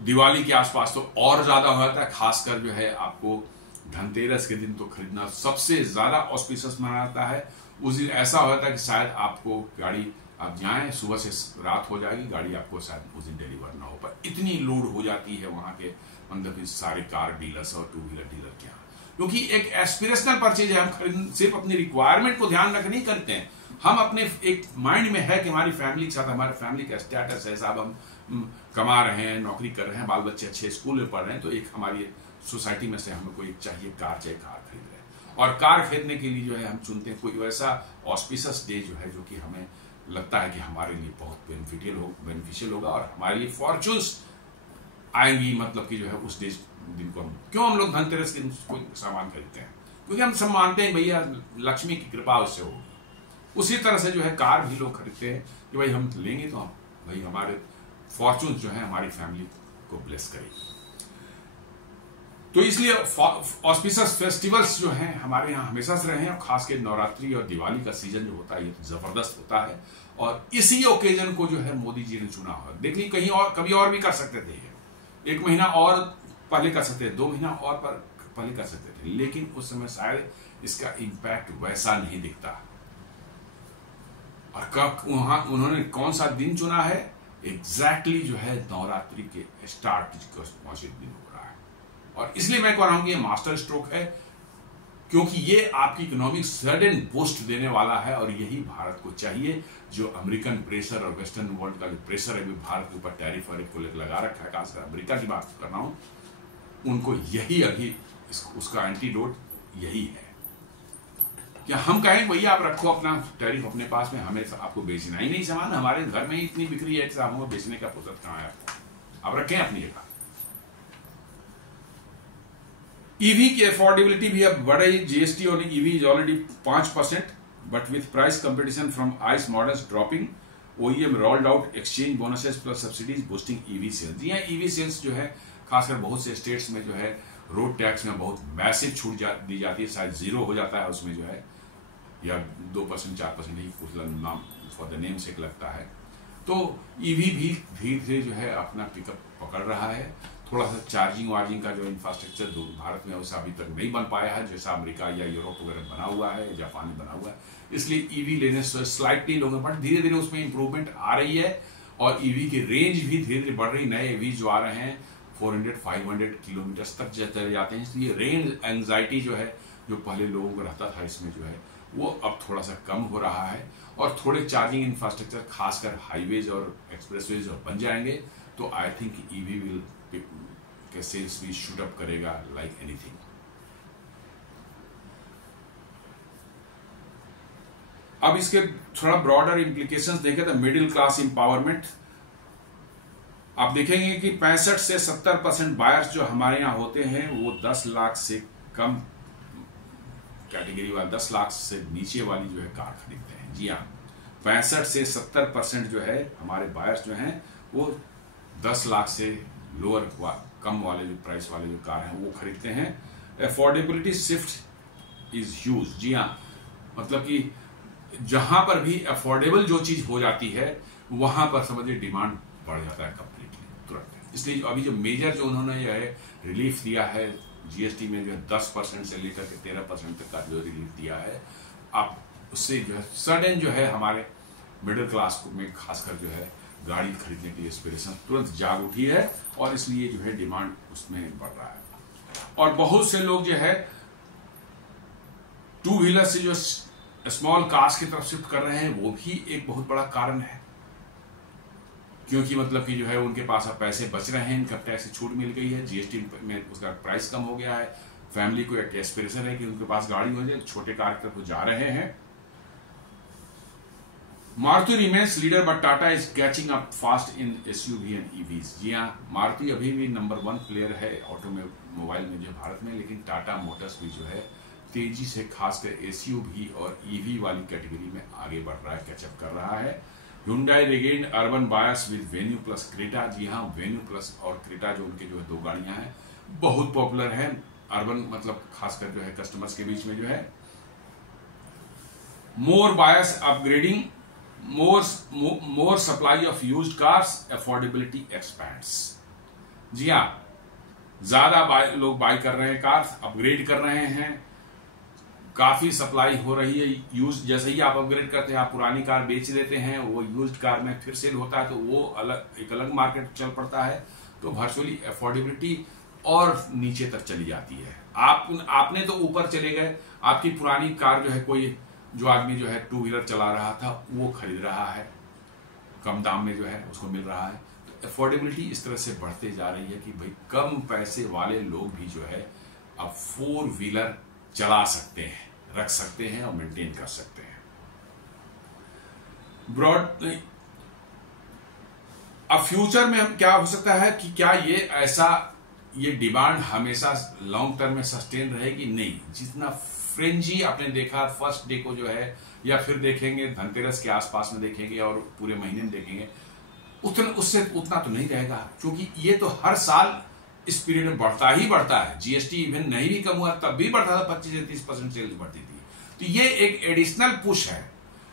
दिवाली के आसपास तो और ज्यादा हो जाता है, खासकर जो है आपको धनतेरस के दिन तो खरीदना सबसे ज्यादा ऑस्पिशियस माना जाता है। उस दिन ऐसा हो जाता है कि शायद आपको गाड़ी, आप जाएं सुबह से रात हो जाएगी, गाड़ी आपको शायद उस दिन डिलीवर ना हो पाए, इतनी लोड हो जाती है वहां के मतलब सारे कार डीलर्स और 2 व्हीलर डीलर के यहाँ। क्योंकि एक एस्पिरेशनल परचेज है, हम सिर्फ अपनी रिक्वायरमेंट को ध्यान रख नहीं करते हैं, हम अपने एक माइंड में है कि हमारी फैमिली के साथ हमारे फैमिली का स्टेटस है, साहब हम कमा रहे हैं, नौकरी कर रहे हैं, बाल बच्चे अच्छे स्कूल में पढ़ रहे हैं, तो एक हमारी सोसाइटी में से हमें कोई चाहिए कार, चाहे कार खरीद रहे हैं। और कार खरीदने के लिए जो है हम चुनते हैं कोई वैसा ऑस्पिशियस डे जो है जो कि हमें लगता है कि हमारे लिए बहुत बेनिफिशियल होगा और हमारे लिए फॉर्चून्स आएंगी, मतलब कि जो है उस दिन को हम लोग धनतेरस के दिन कोई सामान खरीदते हैं, क्योंकि हम सब मानते हैं भैया लक्ष्मी की कृपा उससे होगी। उसी तरह से जो है कार भी लोग खरीदते हैं कि भाई हम लेंगे तो हम भाई हमारे फॉर्चून्स जो है हमारी फैमिली को ब्लेस करेगी। तो इसलिए ऑस्पिशियस फेस्टिवल्स जो हैं हमारे यहाँ हमेशा से रहे हैं, और खासकर नवरात्रि और दिवाली का सीजन जो होता है ये तो जबरदस्त होता है, और इसी ओकेजन को जो है मोदी जी ने चुना हुआ। देखिए कहीं और कभी और भी कर सकते थे, ये 1 महीना और पहले कर सकते थे, 2 महीना और पहले कर सकते थे, लेकिन उस समय शायद इसका इम्पैक्ट वैसा नहीं दिखता। और कब वहां उन्होंने कौन सा दिन चुना है, एग्जैक्टली जो है नवरात्रि के स्टार्ट पहुंचे दिन हो रहा है। और इसलिए मैं कह रहा हूं कि ये मास्टर स्ट्रोक है, क्योंकि ये आपकी इकोनॉमिक सडन बूस्ट देने वाला है, और यही भारत को चाहिए। जो अमेरिकन प्रेशर और वेस्टर्न वर्ल्ड का जो प्रेशर है भी भारत के ऊपर टैरिफ और को लगा रखा है, खासकर अमेरिका की बात कर रहा हूं, उनको यही अभी उसका एंटीडोट यही है। क्या हम कहें भैया आप रखो अपना टैरिफ अपने पास में, हमें आपको बेचना ही नहीं सामान, हमारे घर में ही इतनी बिक्री है कि हमें बेचने का फुर्सत कहां है आपको, आप रखें अपनी जगह। ईवी की अफोर्डेबिलिटी भी अब बढ़ रही, जीएसटी और EV is already 5%, but with price competition from ICE models dropping, OEM rolled out exchange bonuses plus subsidies boosting EV sales. जी हाँ, ईवी सेल्स जो है खासकर बहुत से स्टेट्स में जो है रोड टैक्स में बहुत मैसिव छूट दी जाती है, शायद 0 हो जाता है उसमें जो है, या 2% 4% ही कुछ नाम फॉर द नेम से लगता है। तो ईवी भी धीरे धीरे जो है अपना पिकअप पकड़ रहा है। थोड़ा सा चार्जिंग वार्जिंग का जो इंफ्रास्ट्रक्चर भारत में वैसा अभी तक नहीं बन पाया है, जैसा अमेरिका या यूरोप वगैरह बना हुआ है, जापान में बना हुआ है, इसलिए ईवी लेने से स्लाइटली लोगों बट धीरे धीरे उसमें इंप्रूवमेंट आ रही है, और ईवी की रेंज भी धीरे धीरे बढ़ रही। नए ईवी जो आ रहे हैं 400-500 किलोमीटर तक चले जाते हैं, इसलिए रेंज एंजाइटी जो है जो पहले लोगों को रहता था इसमें जो है वो अब थोड़ा सा कम हो रहा है, और थोड़े चार्जिंग इंफ्रास्ट्रक्चर खासकर हाईवेज और एक्सप्रेसवेज बन जाएंगे तो आई थिंक ईवी विल के सेल्स भी शूट अप करेगा लाइक एनीथिंग। अब इसके थोड़ा ब्रॉडर इंप्लीकेशंस देखें तो मिडिल क्लास एम्पावरमेंट, आप देखेंगे कि 65 से 70% बायर्स जो हमारे यहाँ होते हैं वो 10 लाख से कम कैटेगरी वाले, 10 लाख से नीचे वाली जो है कार खरीदते हैं। जी हाँ, 65 से 70% जो है हमारे बायर्स जो हैं वो 10 लाख से लोअर कम वाले जो प्राइस वाले जो कार हैं वो खरीदते हैं। Affordability shift is huge. जी हाँ, मतलब कि जहां पर भी अफोर्डेबल जो चीज हो जाती है वहां पर समझिए डिमांड बढ़ जाता है कंप्लीटली तुरंत। इसलिए अभी जो मेजर जो उन्होंने जो है रिलीफ दिया है जीएसटी में, जो है 10% से लेकर के 13% तक का जो रिलीफ दिया है, आप उससे जो है सडन जो है हमारे मिडिल क्लास में खासकर जो है गाड़ी खरीदने की एस्पिरेशन तुरंत जाग उठी है, और इसलिए जो है डिमांड उसमें बढ़ रहा है। और बहुत से लोग जो है टू व्हीलर से जो स्मॉल कार्स की तरफ शिफ्ट कर रहे हैं, वो भी एक बहुत बड़ा कारण है, क्योंकि मतलब कि जो है उनके पास अब पैसे बच रहे हैं, इनकम टैक्स से छूट मिल गई है, जीएसटी में उसका प्राइस कम हो गया है, फैमिली को एक एस्पिरेशन है कि उनके पास गाड़ी हो जाए, छोटे कार की तरफ जा रहे हैं। Maruti remains leader but Tata is catching up fast in SUV and EVs. जी हाँ, मारुति अभी भी नंबर 1 प्लेयर है ऑटोमोबाइल में जो भारत में, लेकिन टाटा मोटर्स भी जो है तेजी से खासकर एसयूवी और ईवी वाली कैटेगरी में आगे बढ़ रहा है, कैचअप कर रहा है। Hyundai regained urban bias with Venue plus Creta। जी हाँ, Venue plus और Creta जो उनके जो है 2 गाड़ियां हैं बहुत पॉपुलर हैं अर्बन, मतलब खासकर जो है कस्टमर्स के बीच में जो है। More buyers upgrading, more supply of used cars, affordability expands. जी हाँ, ज्यादा लोग बाय कर रहे हैं कार्स, अपग्रेड कर रहे हैं, काफी सप्लाई हो रही है यूज। जैसे ही आप अपग्रेड करते हैं, आप पुरानी कार बेच देते हैं, वो यूज्ड कार में फिर सेल होता है, तो वो एक अलग मार्केट चल पड़ता है, तो वर्चुअली अफोर्डेबिलिटी और नीचे तक चली जाती है। आपने तो ऊपर चले गए, आपकी पुरानी कार जो है कोई जो आदमी जो है टू व्हीलर चला रहा था वो खरीद रहा है, कम दाम में जो है उसको मिल रहा है, तो अफोर्डेबिलिटी इस तरह से बढ़ते जा रही है कि भाई कम पैसे वाले लोग भी जो है अब 4 व्हीलर चला सकते हैं, रख सकते हैं और मेंटेन कर सकते हैं। अब फ्यूचर में हम क्या हो सकता है कि क्या ये डिमांड हमेशा लॉन्ग टर्म में सस्टेन रहेगी? नहीं। जितना फ्रेंजी आपने देखा फर्स्ट डे को जो है, या फिर देखेंगे धनतेरस के आसपास में देखेंगे और पूरे महीने में देखेंगे, उससे उतना तो नहीं रहेगा, क्योंकि ये तो हर साल इस पीरियड में बढ़ता ही बढ़ता है। जीएसटी इवन नहीं भी कम हुआ तब भी बढ़ता था, 25 से 30% सेल्स बढ़ती थी, तो ये एक एडिशनल पुश है।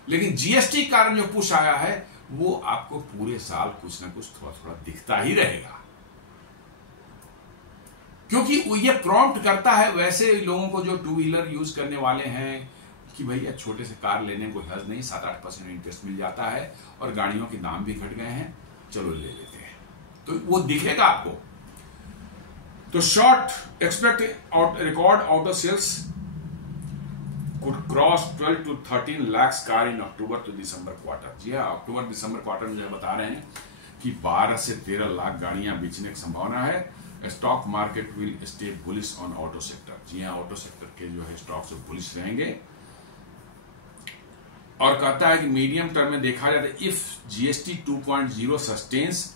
लेकिन जीएसटी के कारण जो पुश आया है वो आपको पूरे साल कुछ ना कुछ थोड़ा थोड़ा दिखता ही रहेगा, क्योंकि ये प्रॉम्प्ट करता है वैसे लोगों को जो टू व्हीलर यूज करने वाले हैं कि भैया छोटे से कार लेने को हर्ज नहीं, 7-8% इंटरेस्ट मिल जाता है और गाड़ियों के दाम भी घट गए हैं, चलो ले लेते हैं, तो वो दिखेगा आपको। तो short expect record auto sales could cross 12 to 13 lakhs car in October to December quarter. जी हाँ, अक्टूबर दिसंबर क्वार्टर में जो बता रहे हैं कि 12 से 13 लाख गाड़ियां बेचने की संभावना है। Stock market will stay bullish on auto sector. जी हाँ, ऑटो सेक्टर के जो है स्टॉक से बुलिश रहेंगे, और कहता है कि मीडियम टर्म में देखा जाए तो इफ जीएसटी 2.0 सस्टेन्स,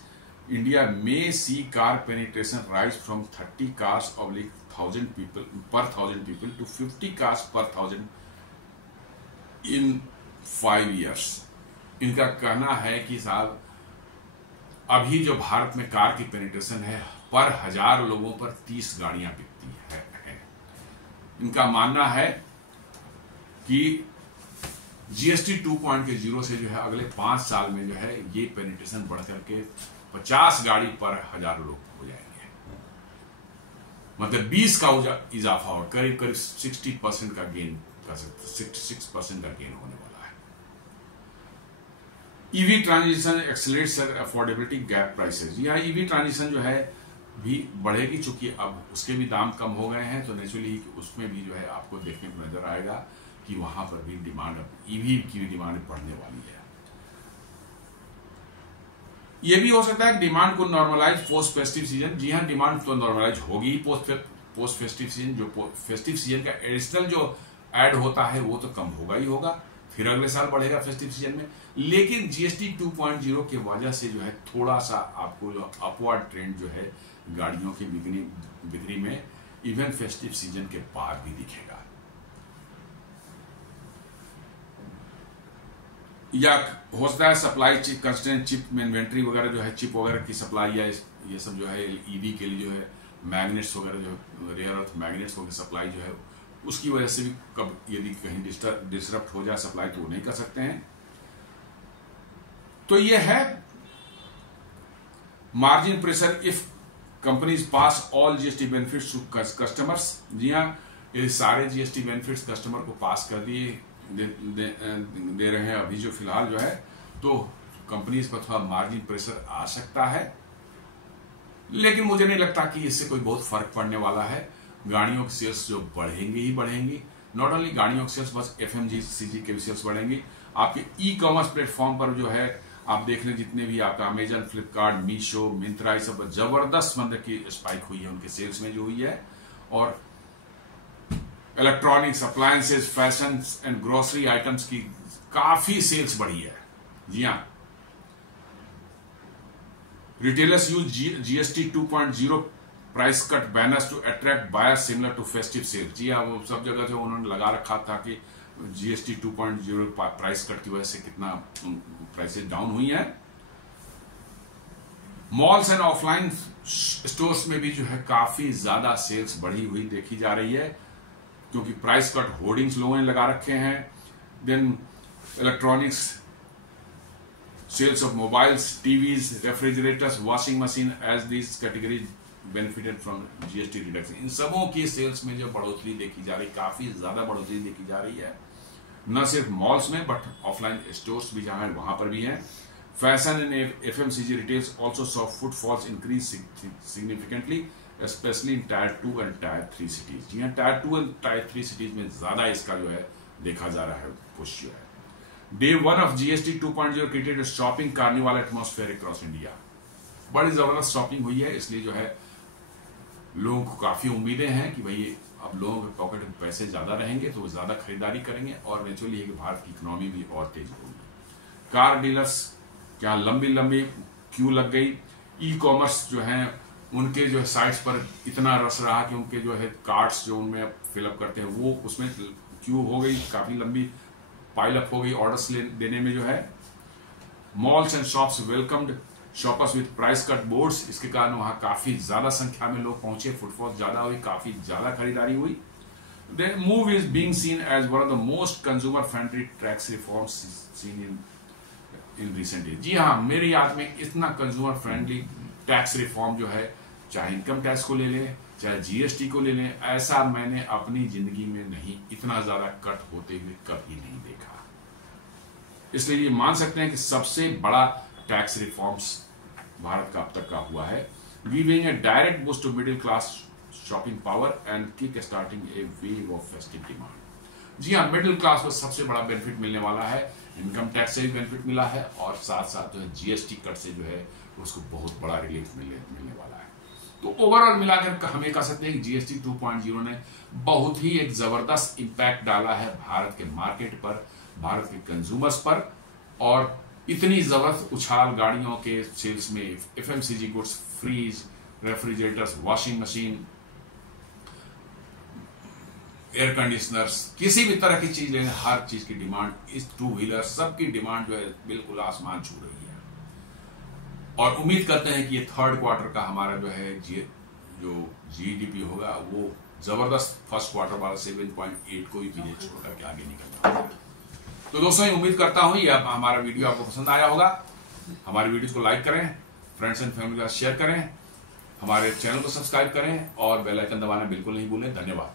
इंडिया में see car penetration rise from 30 cars ऑब्लिक 1000 people per 1000 people to 50 cars पर 1000 इन 5 years। इनका कहना है कि साहब अभी जो भारत में कार की पेनिट्रेशन है पर 1000 लोगों पर 30 गाड़ियां बिकती है। इनका मानना है कि जीएसटी 2.0 से जो है अगले 5 साल में जो है ये पेनिट्रेशन बढ़ करके 50 गाड़ी पर 1000 लोग हो जाएंगे, मतलब 20 का इजाफा और करीब 60% का गेन कर सकते, 66% का गेन होने वाला है। EV transition accelerates affordability gap prices. या ईवी ट्रांजिशन जो है भी बढ़ेगी, चूंकि अब उसके भी दाम कम हो गए हैं, तो नेचुरली उसमें भी जो है आपको देखने को नजर आएगा कि वहां पर भी डिमांड, ईवी की डिमांड बढ़ने वाली है। ये भी हो सकता है डिमांड को नॉर्मलाइज पोस्ट फेस्टिव सीजन। जी हाँ, डिमांड तो नॉर्मलाइज होगी पोस्ट फेस्टिव सीजन। जो फेस्टिव सीजन का एडिशनल जो ऐड होता है वो तो कम होगा ही होगा, फिर अगले साल बढ़ेगा फेस्टिव सीजन में। लेकिन जीएसटी 2.0 की वजह से जो है थोड़ा सा आपको जो अपवर्ड ट्रेंड जो है गाड़ियों की बिक्री में इवन फेस्टिव सीजन के बाद भी दिखेगा। या हो सकता है सप्लाई कंस्ट्रेंट, चिप में इन्वेंट्री वगैरह जो है, चिप वगैरह की सप्लाई या ये सब जो है ईवी के लिए जो है मैग्नेट्स वगैरह जो रेयर अर्थ मैग्नेट्स वगैरह सप्लाई जो है उसकी वजह से भी कब यदि कहीं डिस्टर्ब हो जाए सप्लाई तो वो नहीं कर सकते हैं। तो ये है margin pressure if companies pass all GST benefits to customers. जी हाँ, ये सारे जीएसटी बेनिफिट्स कस्टमर को पास कर दिए दे रहे हैं अभी जो फिलहाल जो है, तो कंपनीज पर थोड़ा मार्जिन प्रेशर आ सकता है, लेकिन मुझे नहीं लगता कि इससे कोई बहुत फर्क पड़ने वाला है। गाड़ियों की सेल्स जो बढ़ेंगी ही बढ़ेंगी। नॉट ओनली गाड़ियों की सेल्स, बस एफएमसीजी के भी सेल्स बढ़ेंगी। आपके ई कॉमर्स प्लेटफॉर्म पर जो है आप देख लें, जितने भी आपका अमेजन, फ्लिपकार्ट, मीशो, मिंत्रा, ये सब जबरदस्त मतलब की स्पाइक हुई है उनके सेल्स में जो हुई है। और electronics, appliances, fashion and grocery items की काफी सेल्स बढ़ी है। जी हाँ, retailers use GST 2.0 price cut banners to attract buyers similar to festive sale. जी हाँ, वो सब जगह जो उन्होंने लगा रखा था कि जीएसटी 2.0 प्राइस कट की वजह से कितना प्राइसेस डाउन हुई है। मॉल्स एंड ऑफलाइन स्टोर्स में भी जो है काफी ज्यादा सेल्स बढ़ी हुई देखी जा रही है, क्योंकि प्राइस कट होर्डिंग्स लोगों ने लगा रखे हैं। Then electronics, sales of mobiles, TVs, refrigerators, washing machine as these categories benefited from GST reduction. इन सबों की सेल्स में जो बढ़ोतरी देखी जा रही, काफी ज्यादा बढ़ोतरी देखी जा रही है, न सिर्फ मॉल्स में बट ऑफलाइन स्टोर्स भी जहां है वहां पर भी है। Fashion and FMCG retails also saw footfalls increase significantly specially in tier 2 and tier 3 cities. जी हाँ, टायर 2 एंड टायर 3 सिटीज में ज्यादा इसका जो है देखा जा रहा है पुश जो है। Day 1 of GST 2.0 created a shopping carnival atmosphere across India। बड़ी जबरदस्त शॉपिंग हुई है, इसलिए जो है लोगों को काफी उम्मीदें हैं कि भाई अब लोगों के पॉकेट में पैसे ज्यादा रहेंगे तो वो ज्यादा खरीदारी करेंगे और नेचुरली है कि भारत की इकोनॉमी भी और तेज होगी। कार डीलर्स क्या लंबी लंबी क्यू लग गई। ई कॉमर्स जो है उनके जो साइट्स पर इतना रस रहा कि उनके जो है कार्ड्स जो उनमें फिलअप करते हैं वो उसमें क्यू हो गई, काफी लंबी पाइलअप हो गई ऑर्डर्स देने में जो है। Malls and shops welcomed shoppers with price cut boards. इसके कारण वहां काफी ज्यादा संख्या में लोग पहुंचे, फुटफॉल ज्यादा हुई, काफी ज्यादा खरीदारी हुई। The move is being seen as one of the most consumer friendly tax reforms seen in recent years। जी हाँ, मेरी याद में इतना कंज्यूमर फ्रेंडली टैक्स रिफॉर्म जो है, चाहे इनकम टैक्स को ले लें चाहे जीएसटी को ले लें, ऐसा मैंने अपनी जिंदगी में नहीं इतना ज्यादा कट होते हुए कभी नहीं देखा। इसलिए ये मान सकते हैं कि सबसे बड़ा टैक्स रिफॉर्म्स भारत का अब तक का हुआ है, giving a direct boost to middle class shopping power and kick starting a wave of festive demand. जी हाँ, मिडिल क्लास को सबसे बड़ा बेनिफिट मिलने वाला है, इनकम टैक्स से भी बेनिफिट मिला है और साथ साथ जो है जीएसटी कट से जो है उसको बहुत बड़ा रिलीफ मिलने वाला है। तो ओवरऑल मिलाकर हमें कह सकते हैं कि जीएसटी 2.0 ने बहुत ही एक जबरदस्त इंपैक्ट डाला है भारत के मार्केट पर, भारत के कंज्यूमर्स पर, और इतनी जबरदस्त उछाल गाड़ियों के सेल्स में, FMCG goods, fridge, refrigerators, washing machine, air conditioners, किसी भी तरह की चीज लेने, हर चीज की डिमांड, इस टू व्हीलर सबकी डिमांड जो है बिल्कुल आसमान छू रही है। और उम्मीद करते हैं कि ये थर्ड क्वार्टर का हमारा जो है जो जीडीपी होगा वो जबरदस्त फर्स्ट क्वार्टर वाला 7.8 को ही पीछे छोड़ करके आगे निकलना होगा। तो दोस्तों, ये उम्मीद करता हूं ये हमारा वीडियो आपको पसंद आया होगा। हमारे वीडियो को लाइक करें, फ्रेंड्स एंड फैमिली के साथ शेयर करें, हमारे चैनल को सब्सक्राइब करें और बेल आइकन दबाना बिल्कुल नहीं भूलें। धन्यवाद।